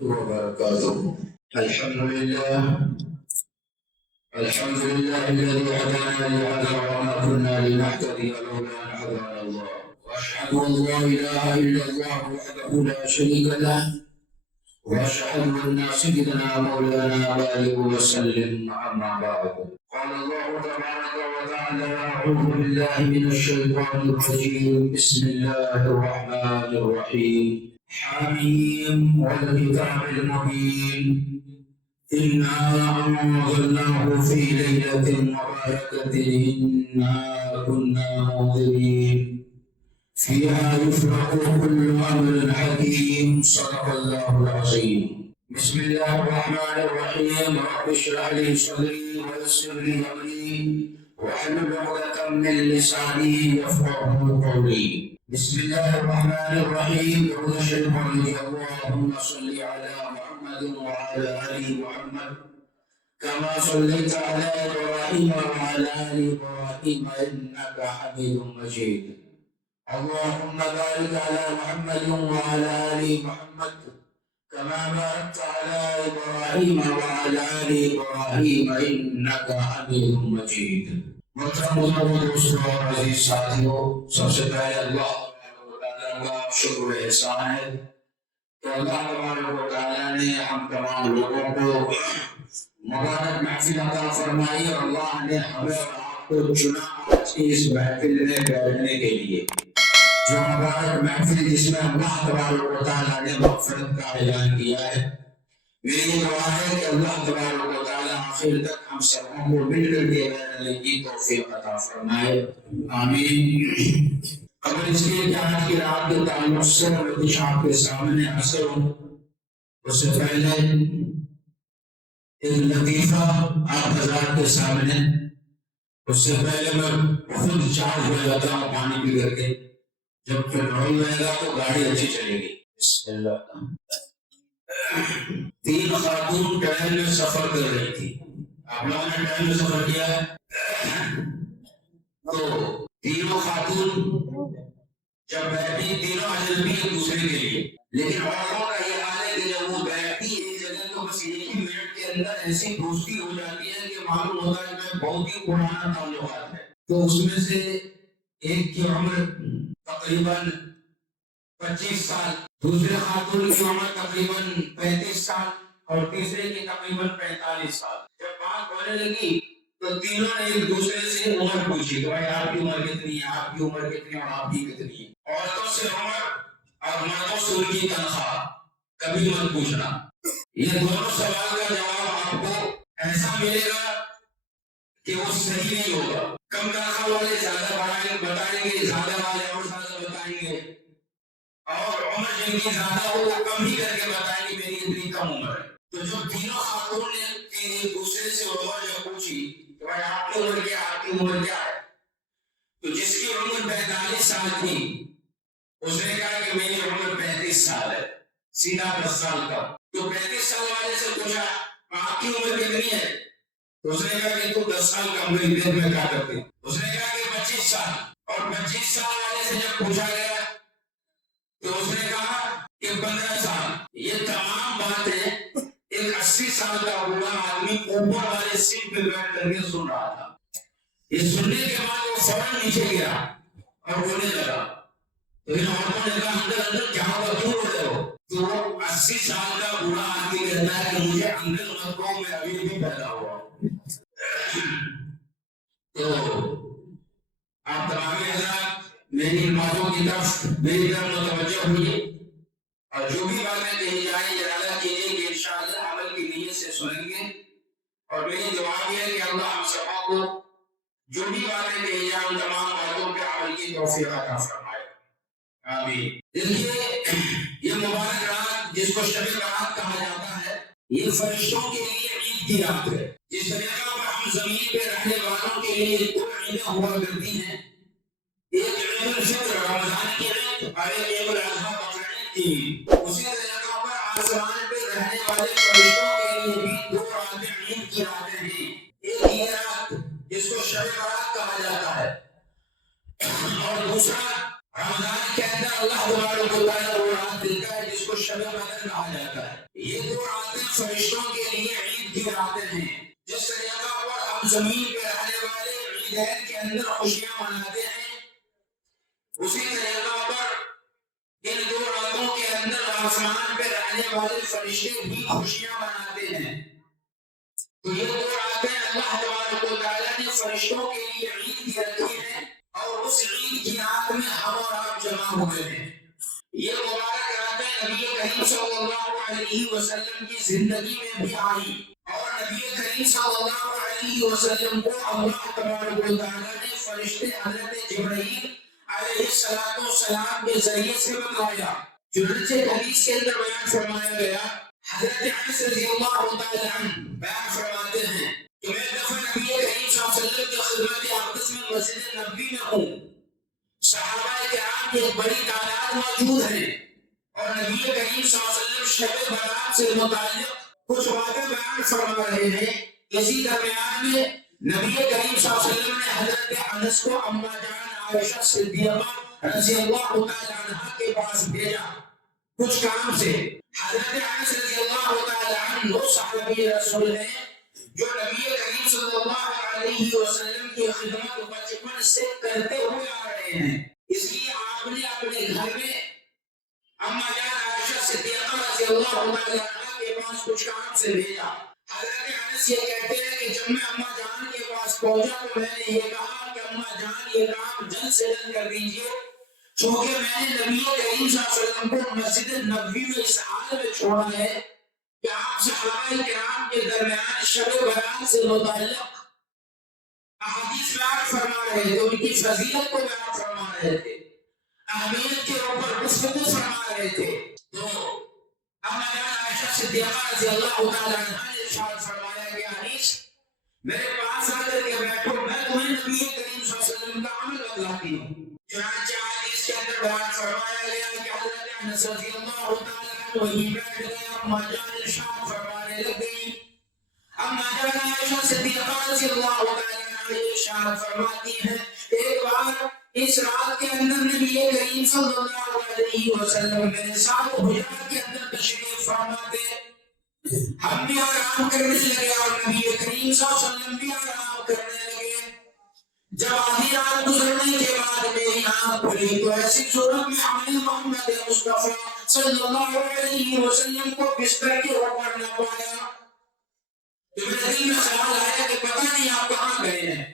وبركاته. الحمد لله الذي هدانا لهذا وما كنا لنهتدي لولا ان هدانا الله، واشهد ان لا اله الا الله وحده لا شريك له، واشهد ان سيدنا مولانا عليه وسلم. اما بعد، قال الله تبارك وتعالى: اعوذ بالله من الشيطان الرجيم، بسم الله الرحمن الرحيم. حميم والكتاب المبين، إنا أنزلناه في ليلة مباركة إنا كنا منذرين فيها يفرق كل أمر حكيم. صدق الله العظيم. بسم الله الرحمن الرحيم. رب اشرح لي صدري ويسر لي أمري واحلل عقدة من لساني يفقهوا قولي. بسم الله الرحمن الرحيم. اللهم صل على محمد وعلى آل محمد كما صليت على إبراهيم وعلى آل إبراهيم إنك حميد مجيد. اللهم بارك على محمد وعلى آل محمد كما باركت على إبراهيم وعلى آل إبراهيم إنك حميد مجيد. محترم دوستوں اور عزیز ساتھیوں، سب سے پہلے اللہ کا شکر و احسان ہے تو اللہ تبارک و تعالیٰ نے ہم تمام لوگوں کو مبارک محفل عطا فرمائی، اور اللہ نے ہمیں اور آپ کو چنا آج کی اس محفل میں بیٹھنے کے لیے، جو مبارک محفل جس میں اللہ تبارک و تعالیٰ نے مغفرت کا اعلان کیا ہے۔ میری دعا ہے کہ اللہ تبارک و تعالیٰ آخر تک ہم سبوں کو مل کر کے بیٹھنے کی توفیق عطا فرمائے، آمین۔ قبل اس کے آج کی رات کے تعلق سے میں کچھ آپ کے سامنے حاضر ہوں، اس سے پہلے ایک لطیفہ آپ حضرات کے سامنے، اس سے پہلے میں خود چارج ہو جاتا ہوں پانی پی کر کے، جب پیٹرول رہے گا تو گاڑی اچھی چلے گی۔ بسم اللہ۔ 3 خاتون ٹرین میں سفر کر رہی تھی۔ آپ لوگوں نے ٹرین میں سفر کیا ہے؟ تو تینوں خاتون جب بیٹھی، تینوں اجنبی ایک دوسرے کے لیے، لیکن عورتوں کا یہ حال ہے کہ جب وہ بیٹھتی ایک جگہ تو بس 1 ہی منٹ کے اندر ایسی دوستی ہو جاتی ہے کہ معلوم ہوتا ہے کہ بہت ہی پرانا تعلقات ہے۔ تو اس میں سے ایک کی عمر تقریباً 25 سال، دوسرے خاتون کی عمر تقریباً 35 سال اور تیسرے کی تقریباً 45 سال۔ جب بات ہونے لگی تو تینوں نے ایک دوسرے سے عمر پوچھی کہ بھائی آپ کی عمر کتنی ہے، آپ کی عمر کتنی ہے اور آپ کی کتنی ہے۔ عورتوں سے عمر اور مردوں سے ان کی تنخواہ کبھی مت پوچھنا۔ یہ دونوں سوال کا جواب آپ کو ایسا ملے گا کہ وہ صحیح نہیں ہوگا۔ کم تنخواہ والے زیادہ بتائیں گے، زیادہ والے اور زیادہ بتائیں گے، اور عمر جن کی زیادہ ہو وہ کم ہی کر کے بتائیں گے میری اتنی کم عمر ہے۔ تو جو تینوں خاتون نے ایک دوسرے سے عمر جو پوچھی کہ بھائی آپ کی عمر کیا ہے، آپ کی عمر کیا ہے، تو جس کی عمر 45 سال تھی اس نے کہا کہ میری عمر 35 سال ہے، سیدھا 10 سال کا۔ تو 35 سال والے سے پوچھا آپ کی عمر کتنی ہے، تو اس نے کہا کہ تو 10 سال کم ہوئی، دن میں کیا کرتے؟ اس نے کہا کہ 25 سال۔ اور 25 سال والے سے جب پوچھا گیا تو اس نے کہا کہ 15 سال۔ یہ تمام باتیں ایک 80 سال کا بوڑھا آدمی اوپر والے سیٹ پہ بیٹھ کر کے سن رہا تھا۔ یہ سننے کے بعد وہ فوراً نیچے گیا اور رونے لگا۔ تو ان عورتوں نے کہا اندر اندر کیا ہوا، کیوں رو رہے ہو؟ تو وہ 80 سال کا بوڑھا آدمی کہتا ہے کہ مجھے اندر مت کہو، میں ابھی بھی پیدا ہوا ہوں۔ تو آپ تمام حضرات میری باتوں کی طرف میری طرف متوجہ ہوئیے، اور جو بھی باتیں کہی جائیں ارادہ کیجیے کہ انشاءاللہ عمل کی نیت سے سنیں گے، اور میری دعا یہ ہے کہ اللہ ہم سبوں کو جو بھی باتیں کہی جائیں ان تمام باتوں پہ عمل کی توفیق عطا فرمائے، آمین۔ دیکھیے یہ مبارک رات جس کو شب برات کہا جاتا ہے، یہ فرشتوں کے لیے عید کی رات ہے۔ جس طریقہ پر ہم زمین پہ رہنے والوں کے لیے 2 عیدیں ہوا کرتی ہیں، ایک عید الفطر رمضان کی عید اور ایک عید الاضحیٰ بقرعید کی عید، اسی طریقہ پر آسمان پہ رہنے والے فرشتوں کے لیے بھی 2 راتیں عید کی راتیں ہیں۔ ایک یہ رات جس کو شب برات کہا جاتا ہے، اور دوسرا رمضان کے اندر اللہ تبارک و تعالیٰ وہ رات دیتا ہے جس کو شب قدر کہا جاتا ہے. یہ 2 راتیں فرشتوں کے لیے عید کی راتیں ہیں. جس طریقہ پر ہم زمین پہ رہنے والے عیدین کے اندر خوشیاں مناتے ہیں، اسی طریقہ پر ان 2 راتوں کے اندر آسمان پہ رہنے والے فرشتے بھی خوشیاں مناتے ہیں. تو یہ 2 راتیں اللہ تبارک و تعالیٰ نے فرشتوں کے لیے عید کی رکھی ہیں، اور اس عید کی رات میں ہم اور آپ جمع ہوئے ہیں. یہ مبارک راتیں نبی کریم صلی اللہ علیہ وسلم کی زندگی میں بھی آئی، اور نبی کریم صلی اللہ علیہ وسلم کو اللہ تبارک و تعالیٰ نے فرشتے حضرت جبرائیل علیہ السلام کے ذریعے سے بتایا. چنانچہ حدیث کے اندر بیان فرمایا گیا، حضرت انس رضی اللہ تعالیٰ عنہ بیان فرماتے ہیں کہ میں دفعہ نبی کریم صلی اللہ علیہ وسلم کی خدمت اقدس میں مسجد نبوی میں ہوں. صحابہ کرام کی ایک بڑی تعداد موجود ہے، اور نبی کریم صلی اللہ علیہ وسلم شب برات سے متعلق کچھ باتیں بیان فرما رہے ہیں. اسی درمیان میں نبی کریم صلی اللہ علیہ وسلم نے حضرت انس کو اما جان عائشہ صدیقہ رضی اللہ تعالیٰ عنہ کے پاس بھیجا کچھ کام سے. حضرت انس رضی اللہ تعالیٰ عنہ صحابی رسول ہیں جو نبی کریم صلی اللہ علیہ وسلم کی خدمت بچپن سے کرتے ہوئے آ رہے ہیں. اس لیے آپ نے اپنے گھر میں اما جان عائشہ صدیقہ رضی اللہ تعالیٰ عنہ کے پاس کچھ کام سے بھیجا. حضرت انس یہ کہتے ہیں کہ جب میں اما جان کے پاس پہنچا تو میں نے یہ کہا کہ اما جان یہ کام جلد سے جلد کر دیجیے، چونکہ میں نے نبی کریم صلی اللہ علیہ وسلم کو مسجد نبوی میں اس حال میں چھوڑا ہے کہ آپ صحابہ کرام کے درمیان شب برات سے متعلق احادیث بیان فرما رہے تھے، ان کی فضیلت کو بیان فرما رہے تھے، اہمیت کے اوپر گفتگو فرما رہے تھے. تو اما جان عائشہ صدیقہ رضی اللہ تعالیٰ عنہ نے ارشاد فرمایا کہ انیس میرے پاس آ کر کے بیٹھو، میں تمہیں نبی کریم صلی اللہ علیہ وسلم کا عمل بتلاتی ہوں. چنانچہ حدیث کے اندر بیان فرمایا گیا کہ حضرت انس رضی اللہ تعالیٰ عنہ وہیں بیٹھ گئے. اما جان ارشاد فرمانے لگ گئی. اما جان عائشہ صدیقہ رضی اللہ تعالیٰ عنہ ارشاد فرماتی ہیں ایک بار اس رات کے اندر نبی کریم صلی اللہ علیہ وسلم میرے ساتھ حجرات کے اندر تشریف فرما تھے. ہم بھی آرام کرنے لگے اور نبی کریم صلی اللہ علیہ وسلم بھی آرام کرنے لگے. جب آدھی رات گزرنے کے بعد میری آنکھ کھلی تو ایسی صورت میں ہم نے محمد مصطفیٰ صلی اللہ علیہ وسلم کو بستر کے اوپر نہ پایا. تو میرے دل میں خیال آیا کہ پتہ نہیں آپ کہاں گئے ہیں،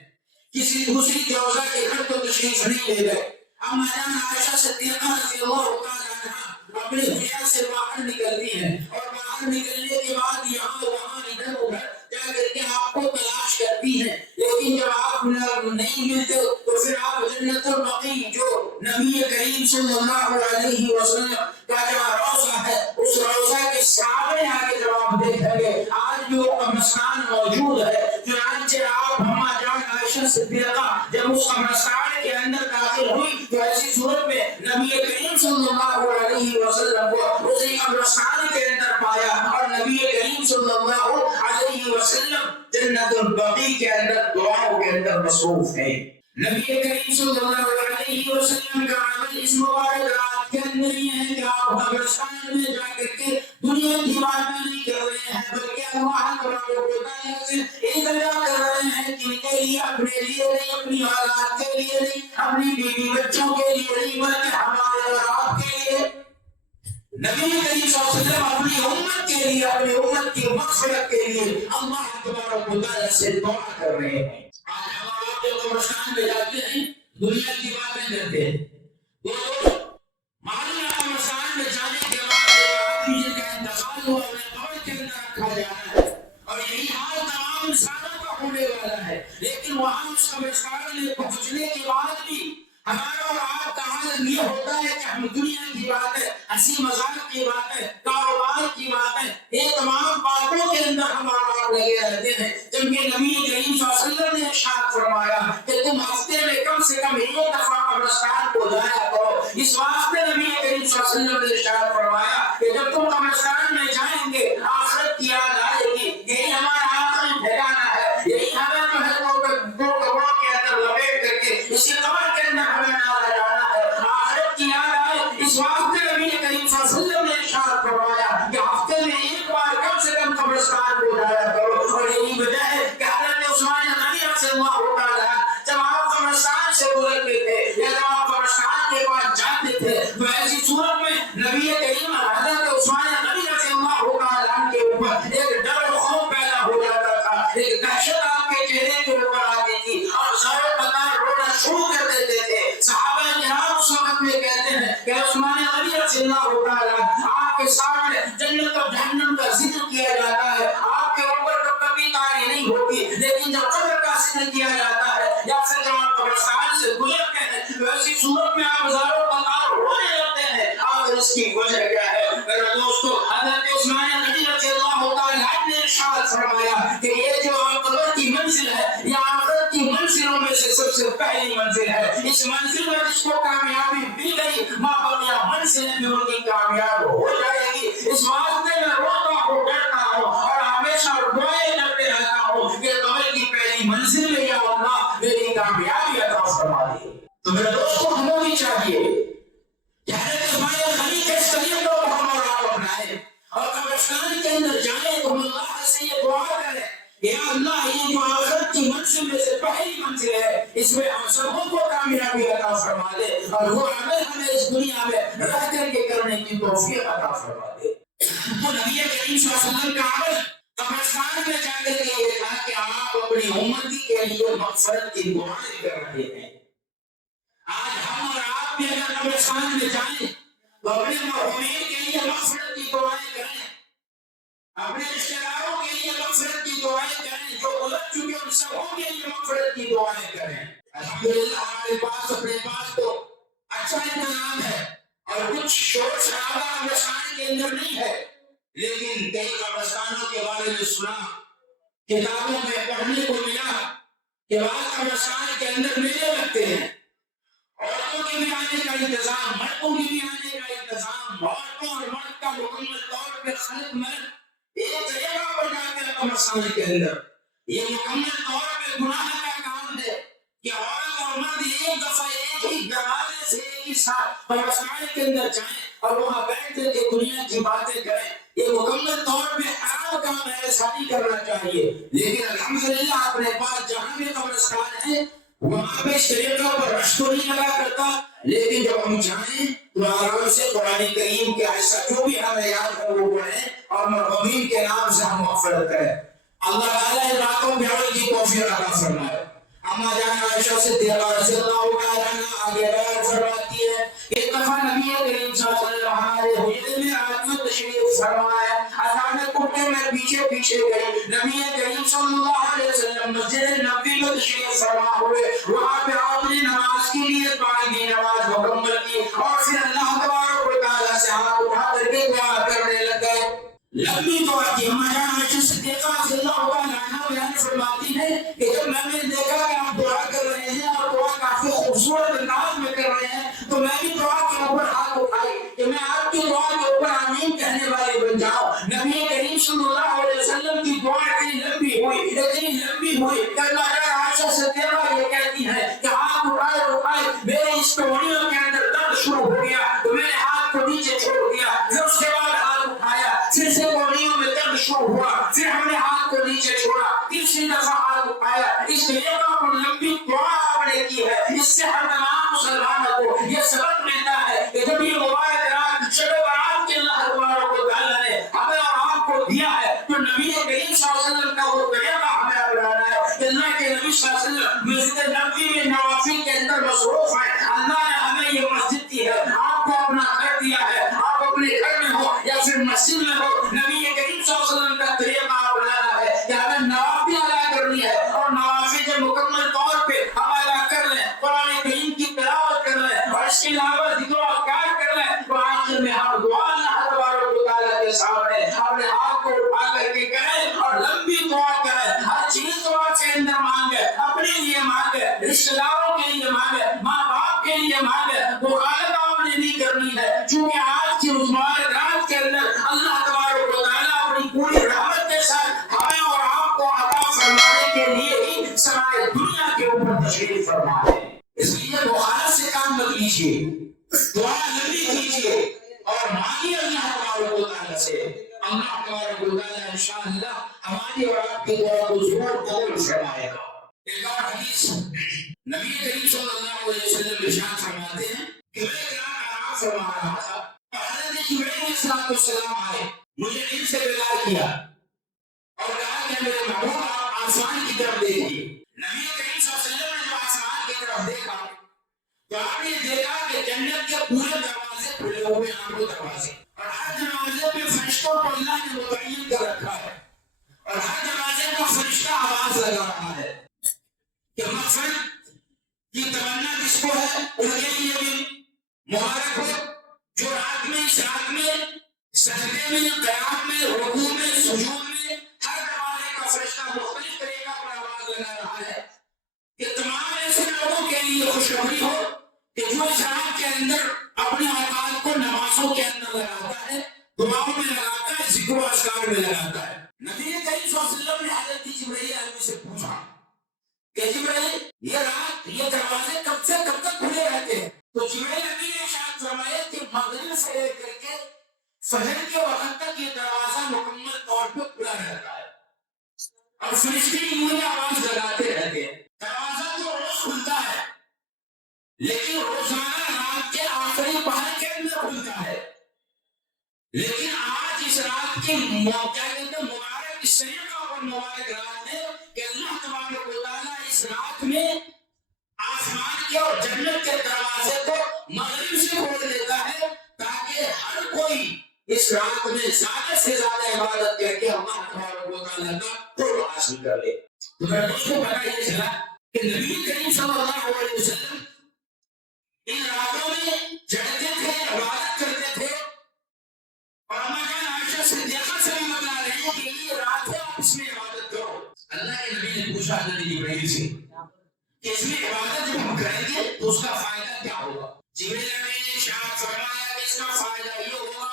کسی دوسری جوزہ کے گھر تو تشریف نہیں لے گئے. اما جان عائشہ صدیقہ رضی اللہ تعالیٰ عنہ اپنے حجرے سے باہر نکلتی ہیں، اور باہر نکلنے کے بعد یہاں وہاں ادھر ادھر جا کر کے آپ کو تلاش کرتی ہیں. لیکن جب آپ نہیں ملتے تو پھر آپ جنت البقیع جو نبی کریم صلی اللہ علیہ وسلم کا جہاں روضہ ہے اس روضہ کے سامنے آ کے جب آپ دیکھیں گے آج جو قبرستان موجود ہے، چنانچہ آپ اما جان عائشہ صدیقہ جب اس قبرستان کے اندر داخل ہوئی تو ایسی صورت میں نبی کریم صلی اللہ علیہ وسلم کو اسی قبرستان کے اندر پایا، اور نبی کریم صلی اللہ علیہ وسلم جنت البقیع کے اندر دعاؤں کے اندر مصروف ہیں. نبی کریم صلی اللہ علیہ وسلم کا عمل اس مبارک رات کے اندر یہ ہے کہ آپ قبرستان میں جا کر کے دنیا کی باتیں نہیں کر رہے ہیں، بلکہ اللہ تبارک و تعالیٰ سے التجا کر رہے ہیں جن کے لیے اپنے لیے نہیں، اپنی اولاد کے لیے نہیں، اپنی بیوی بچوں کے لیے نہیں، بلکہ ہمارے اور آپ کے لیے. نبی کریم صلی اللہ علیہ وسلم اپنی امت کے لیے، اپنی امت کی مغفرت کے لیے اللہ تبارک و تعالیٰ سے دعا کر رہے ہیں. آج ہم آپ جو قبرستان میں جاتے ہیں دنیا کی باتیں کرتے ہیں، تو معلوم ہے قبرستان میں جانے کے بعد ایک آدمی جن کا انتقال ہوا انہیں قبر کے اندر رکھا جانا ہے، اور یہی حال تمام انسانوں کا ہونے والا ہے. لیکن وہاں اس قبرستان میں پہنچنے کے بعد بھی ہمارا اور آپ کا حال یہ ہوتا ہے کہ ہم دنیا کی باتیں، ہنسی مذاق کی باتیں، کاروبار کی باتیں، یہ تمام باتوں کے اندر ہمارا لگے رہتے ہیں، جبکہ نبی کریم صلی اللہ علیہ وسلم نے ارشاد فرمایا کہ تم ہفتے میں کم سے کم ایک دفعہ قبرستان کو جایا کرو. اس واسطے نبی کریم صلی اللہ علیہ وسلم نے ارشاد فرمایا کہ جب تم قبرستان میں جائیں گے آخرت کی یاد آئے گی، یہی ہمارا آخری ٹھکانہ ہے، یہی ہمیں جو ہے دو قبروں کے اندر لپیٹ کر کے اسی قبر کے اندر ہمیں ڈالا جانا ہے. آخرت فرمایا کہ یہ جو قبر کی منزل ہے یہ آخرت کی منزلوں میں سے سب سے پہلی منزل ہے. اس منزل میں جس کو کامیابی مل گئی ماں بقیہ منزلیں بھی ان کی کامیاب ہو جائے گی. اس واسطے میں روتا ہوں ڈرتا ہوں اور ہمیشہ دعائیں کرتے رہتا ہوں کہ قبر کی پہلی منزل میں یا اللہ میری کامیابی عطا فرما دے. تو میرے دوستوں ہمیں بھی چاہیے کہ حضرت ہمارے نبی کے طریقے کو ہم اور آپ اپنائیں اور قبرستان کے اندر جائیں تو اللہ سے یہ دعا کریں یا اللہ یہ جو آخرت کی منزل میں سے پہلی منزل ہے اس میں ہم سبوں کو کامیابی عطا فرما دے اور وہ عمل ہمیں اس دنیا میں رہ کر کے کرنے کی توفیق عطا فرما دے. تو نبی کریم صلی اللہ علیہ وسلم کا عمل قبرستان میں جا کر کے یہ تھا کہ آپ اپنی امتی کے لیے مغفرت کی دعائیں کر رہے ہیں. آج ہم اور آپ بھی اگر قبرستان میں جائیں تو اپنے مرحومین کے لیے مغفرت کی دعائیں کریں, اپنے رشتہ داروں کے لیے مغفرت کی دعائیں کریں, جو گزر چکے ان سبوں کے لیے مغفرت کی دعائیں کریں. الحمدللہ ہمارے پاس اپنے پاس تو اچھا انتظام ہے اور کچھ شور شرابہ قبرستان کے اندر نہیں ہے, لیکن کئی قبرستانوں کے بارے میں سنا, کتابوں میں پڑھنے کو ملا کہ بعض قبرستان کے اندر میلے لگتے ہیں, عورتوں کے بھی آنے کا انتظام, مردوں کے بھی آنے کا انتظام, عورتوں اور مرد کا مکمل طور پہ خلق مرد ایک جگہ پر جاتے ہیں قبرستان کے اندر. یہ مکمل طور پہ گناہ کا کام ہے کہ عورت اور مرد ایک دفعہ ایک ہی دروازے سے ایک ہی ساتھ قبرستان کے اندر جائیں اور وہاں بیٹھ کر کے دنیا کی باتیں کریں. یہ مکمل طور پہ حرام کام ہے, ایسا نہیں کرنا چاہیے. لیکن الحمدللہ اپنے پاس جہاں بھی قبرستان ہے وہاں پہ شریعتوں پر رش تو نہیں لگا کرتا, لیکن جب ہم جائیں تو آرام سے قرآن کریم کے حصہ جو بھی ہمیں یاد ہے وہ پڑھیں اور مرحومین کے نام سے ہم مغفرت کریں. اللہ تعالیٰ ان باتوں میں عمل کی توفیق عطا فرمائے. اما جان عائشہ صدیقہ رضی اللہ تعالیٰ عنہا آگے بیان فرماتی ہے ایک دفعہ نبی کریم صلی اللہ علیہ وسلم ہمارے حجرے میں رات میں تشریف فرمایا, اچانک اٹھے میں پیچھے پیچھے گئی. نبی کریم صلی اللہ علیہ وسلم مسجد نبوی میں تشریف فرما ہوئے, وہاں پہ آپ نے نماز کی نیت باندھی, نماز مکمل کی اور پھر اللہ تبارک و تعالیٰ سے ہاتھ اٹھا کر کے دعا کرنے لگے. لمبی دعا کی. ہمارے یہاں عائشہ صدیقہ رضی اللہ عنہا بیان فرماتی ہے کہ جب میں نے دیکھا کہ آپ دعا کر رہے ہیں اور دعا کافی خوبصورت انداز میں کر رہے ہیں تو میں بھی دعا کے اوپر ہاتھ اٹھائی کہ میں آپ کی دعا کے اوپر آمین کہنے والے بن جاؤں. نبی کریم صلی اللہ علیہ وسلم کی دعا اتنی لمبی ہوئی کہ اللہ عائشہ صدیقہ یہ کہتی ہے کہ ہاتھ اٹھائے میرے اس کوڑیوں کے اندر درد شروع ہو گیا تو میں نے ہاتھ کو نیچے چھوڑ دیا, پھر اس کے بعد ہاتھ اٹھایا, پھر سے کوڑیوں میں درد شروع ہوا, پھر ہم نے ہاتھ کو نیچے چھوڑا, تیسری دفعہ ہاتھ اٹھایا. اس طریقے پر لمبی دعا آپ نے کی ہے. اس سے ہر تمام مسلمانوں کو یہ سبق ملتا ہے کہ جب یہ مبارک رات شب برات کے اللہ تبارک و تعالیٰ نے ہمیں اور آپ کو دیا ہے تو نبی کریم صلی اللہ علیہ وسلم کا وہ طریقہ ہمیں اپنانا ہے کہ اللہ کے نبی صلی اللہ علیہ وسلم مسجد نبوی میں نوافل کے اندر مصروف ہیں. اللہ نے ہمیں یہ مسجد دی ہے, آپ کو اپنا گھر دیا ہے, آپ اپنے گھر میں ہو یا پھر مسجد میں ہو, نبی کریم صلی اللہ علیہ وسلم کا طریقہ اپنانا ہے کہ ہمیں نوافل ادا کرنی ہے اور نوافل جب مکمل طور پہ ہم ادا کر لیں, قرآن کریم کی تلاوت کر لیں اور اس کے علاوہ ذکر و اذکار کر لیں تو آخر میں ہم دعا اللہ تبارک و تعالیٰ کے سامنے اپنے ہاتھ کو اٹھا کر کے کریں اور لمبی دعا کریں. ہر چیز دعا کے اندر مانگے, اپنے لیے مانگے, رشتہ داروں کے لیے مانگے, ماں باپ کے لیے مانگے. وہ غلط آپ نے نہیں کرنی ہے کیونکہ آج کی اس مبارک رات کے اندر اللہ تبارک و تعالیٰ اپنی پوری رحمت کے ساتھ ہمیں اور آپ کو عطا فرمانے کے لیے ہی سارے دنیا کے اوپر تشریف فرما ہے. اس لیے بخارت سے کام مت لیجیے, دعا لمبی کیجیے اور مانگیے اللہ تبارک و تعالیٰ سے. اللہ تبارک و تعالیٰ انشاءاللہ ہماری اور آپ کی دعا کو ضرور قبول فرمائے گا. ایک اور حدیث نبی کریم صلی اللہ علیہ وسلم ارشاد فرماتے ہیں کہ میں ایک رات آرام فرما رہا تھا اور حضرت جبرائیل علیہ السلام آئے, مجھے نیند سے بیدار کیا اور کہا کہ میرے محبوب آپ آسمان کی طرف دیکھیے. نبی کریم صلی اللہ علیہ وسلم نے جب آسمان کی طرف دیکھا تو آپ نے دیکھا کہ جنت کے پورے دروازے کھلے ہوئے ہیں, آپ کو دروازے, اور ہر دروازے پہ فرشتوں کو اللہ نے متعین کر رکھا ہے اور ہر دروازے پر فرشتہ آواز لگا رہا ہے کہ مغفرت کی تمنا جس کو ہے ان کے لیے بھی مبارک ہو جو رات میں اس رات میں سجدے میں قیام میں رکوع میں سجود میں ہر دروازے جاتا ہے۔ نبی کریم صلی اللہ علیہ وسلم نے حضرت جبرائیل علیہ سے پوچھا کہ جبرائیل یہ رات یہ دروازے کب سے کب تک کھلے رہتے ہیں؟ تو جبرائیل امین نے ارشاد فرمایا کہ مغرب سے لے کر کے فجر کے وقت تک یہ دروازہ مکمل طور پہ کھلا رہتا ہے اور فرشتے یوں ہی آواز لگاتے رہتے ہیں۔ دروازہ تو روز کھلتا ہے لیکن روزانہ رات کے آخری پہر کے اندر کھلتا ہے، لیکن آج اس رات کی مبارک اس طریقہ اور مبارک رات ہے کہ اللہ تبارک و تعالیٰ اس رات میں آسمان کے اور جنت کے دروازے کو مغرب سے کھول دیتا ہے تاکہ ہر کوئی اس رات میں زیادہ سے زیادہ عبادت کر کے اللہ تبارک و تعالیٰ کا قرب حاصل کر لے۔ تو میرے دوستوں پتہ یہ چلا کہ نبی کریم صلی اللہ علیہ وسلم ان راتوں میں جگتے تھے، عبادت کرتے تھے، اور اما جان عائشہ صدیقہ سے بھی بتا رہے ہیں کہ یہ رات ہے آپ اس میں عبادت کرو۔ اللہ کے نبی نے پوچھا حضرت جبرائیل سے کہ اس میں عبادت جب ہم کریں گے تو اس کا فائدہ کیا ہوگا؟ جبرائیل نے ارشاد فرمایا کہ اس کا فائدہ یہ ہوگا،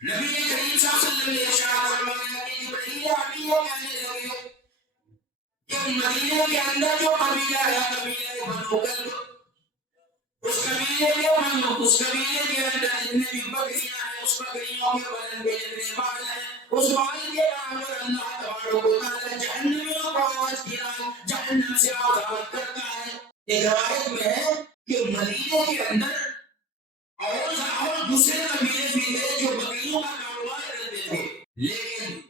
نبی کریم صلی اللہ علیہ وسلم نے ارشاد فرمایا کہ جبرائیل ابھی یہ کہنے لگے کہ مدینے کے اندر جو قبیلہ ہے قبیلہ بنو کلب، اس قبیلے کے اندر جتنے بھی بکریاں ہیں اس بکریوں کے بدن پہ جتنے بال ہیں اس بال کے برابر اللہ تبارک و تعالیٰ جہنمیوں کو آواز گرا جہنم سے آزاد کرتا ہے۔ ایک روایت میں ہے کہ مدینے کے اندر اور دوسرے قبیلے بھی تھے جو بکریوں کا کاروبار کرتے تھے، لیکن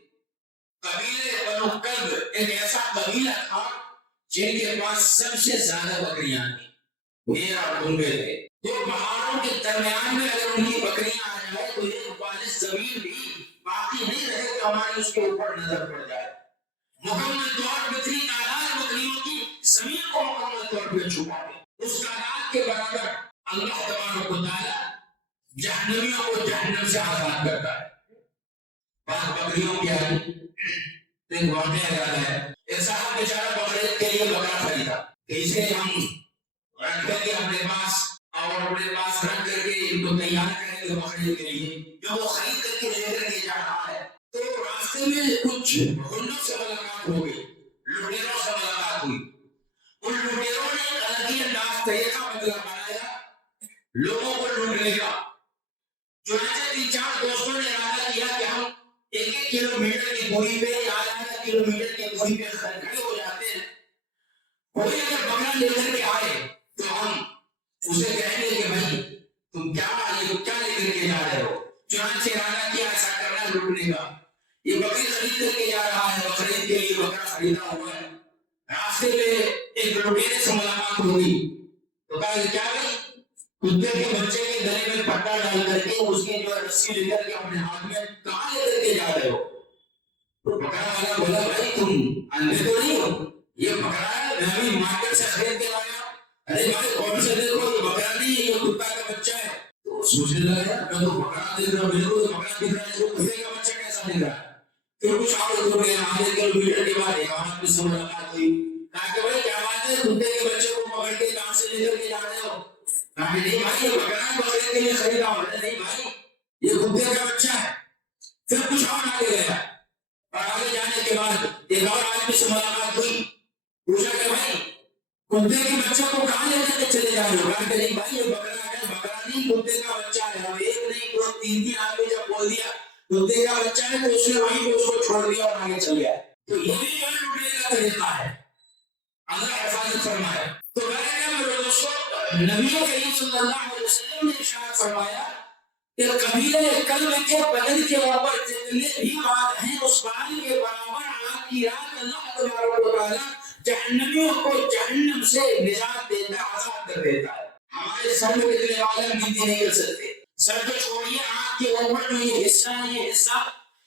قبیلے بنو کلب ایک ایسا قبیلہ تھا جن کے پاس سب سے زیادہ بکریاں تھیں، میرا ڈھونڈے تھے۔ تو پہاڑوں کے درمیان میں اگر ان کی بکریاں آ جائے تو ایک بالش زمین بھی باقی نہیں رہے کہ ہماری اس کے اوپر نظر پڑ جائے۔ مکمل طور پہ اتنی تعداد بکریوں کی زمین کو مکمل طور پہ چھپا دے، اس تعداد کے برابر اللہ تبارک و تعالیٰ جہنمیوں کو جہنم سے آزاد کرتا ہے۔ بات بکریوں کی آئی تو ایک واقعہ یاد ہے، ایک صاحب بیچارہ بقرعید کے لیے بکرا خریدا کہ اسے ہم رکھ کر کے اپنے پاس رکھ کر کے ان کو تیار کریں گے بقرعید کے لیے، جو وہ خرید کر کے لے کر کے جا رہا ہے تو راستے میں کچھ ہنڈوں سے ملاقات ہو گئی، لٹیروں سے ملاقات ہوئی۔ ان لٹیروں نے ایک الگ ہی انداز طریقہ بنایا لوگوں کو لوٹنے کا۔ چنانچہ 3-4 دوستوں نے ارادہ کیا کہ ہم 1 کلومیٹر کی دوری پہ یا آدھا کلومیٹر کی دوری پہ کھڑے ہو جاتے ہیں، کوئی اگر بکرا لے کر کے آئے تو ہم اسے کہیں گے کہ بھائی تم کیا لے کر کے جا رہے ہو۔ چنانچہ ارادہ کیا ایسا کرنا لوٹنے کا۔ یہ بکری خرید کر کے جا رہا ہے، بقرعید کے لیے بکرا خریدا ہوا ہے۔ راستے میں ایک لٹیرے سے ملاقات ہوئی تو کہا کہ کیا بھائی کتے کے بچے کے گلے میں پٹا ڈال کر کے اس کی جو رسی لے کر کے اپنے ہاتھ میں کہاں لے کر کے جا رہے ہو؟ تو بکرا والا بولا بھائی تم اندھے تو نہیں ہو، یہ بکرا ہے میں بھی مارکیٹ سے خرید کے لایا۔ ارے بھائی غور سے دیکھو یہ بکرا نہیں ہے، یہ کتا کا بچہ ہے۔ تو سوچنے لگا یار میں تو بکرا دیکھ رہا ہوں، میرے کو بکرا دکھ رہا ہے، جو کتے کا بچہ کیسا دکھ رہا ہے؟ پھر کچھ اور لوگ ہیں، آدھے کلومیٹر کے بعد ایک آدمی سے ملاقات ہوئی، کہا کہ بھائی کیا بات ہے کتے کے بچے کو پکڑ کے کہاں سے لے کر کے جا رہے ہو؟ کہا کہ نہیں بھائی یہ بکرا بکرے کے لیے خریدا ہوں۔ نہیں بھائی یہ کتے کا بچہ ہے۔ پھر کچھ اور آگے گیا اور آگے جانے کے بعد ایک اور آدمی سے ملاقات ہوئی، پوچھا کہ بھائی کتے کے بچے کو کہاں لے کر کے چلے جا رہے ہو؟ کہا کہ نہیں بھائی یہ بکرا ہے، بکرا نہیں کتے کا بچہ ہے۔ اور ایک نہیں دو 3 آدمی جب بول دیا کتے کا بچہ ہے تو اس نے وہیں پہ اس کو چھوڑ دیا اور آگے چل گیا۔ تو یہ بھی جو لوٹنے کا طریقہ ہے، اللہ حفاظت فرمائے۔ تو میرے دوستوں نبی کریم صلی اللہ علیہ وسلم نے ارشاد فرمایا کہ قبیلہ کلب کے بدن کے اوپر جتنے بھی بال ہیں اس بال کے برابر آج کی رات اللہ تبارک و تعالیٰ جہنمیوں کو جہنم سے نجات دیتا ہے، آزاد کر دیتا ہے۔ ہمارے سر میں کتنے بال ہم گنتی نہیں کر سکتے، سر تو چھوڑیے آنکھ کے اوپر جو یہ حصہ ہے یہ حصہ،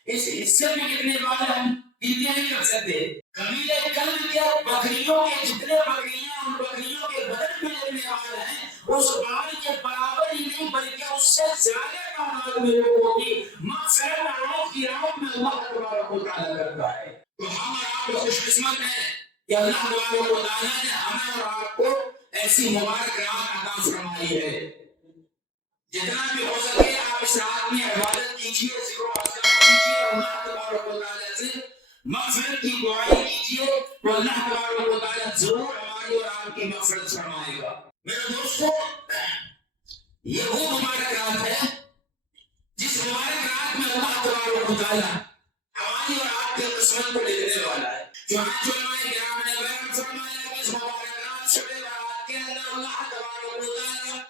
اس حصے میں کتنے بال ہم گنتی نہیں کر سکتے۔ قبیلہ کلب کے بکریوں کے جتنے بکریاں ان بکریوں کے بدن میں جتنے بال ہیں اس بال کے برابر ہی نہیں بلکہ اس سے زیادہ تعداد میں لوگوں کی مغفرت آج کی رات میں اللہ تبارک و تعالیٰ کرتا ہے۔ تو ہم اور آپ خوش قسمت ہیں کہ اللہ تبارک و تعالیٰ نے ہمیں اور آپ کو ایسی مبارک رات عطا فرمائی ہے۔ جتنا بھی ہو سکے آپ اس رات میں عبادت کیجیے، ذکر و اذکار کیجیے، اللہ تبارک و تعالیٰ سے مغفرت کی دعائیں کیجیے تو اللہ تبارک و تعالیٰ ضرور ہماری اور آپ کی مغفرت فرمائے گا۔ میرے دوستو، یہ وہ مبارک رات ہے جس مبارک رات میں اللہ تبارک و تعالیٰ ہماری اور آپ کے قسمت کو لکھنے والا ہے۔ چنانچہ علماء کرام نے بیان فرمایا کہ اس مبارک رات شب برات کے اندر اللہ تبارک و تعالیٰ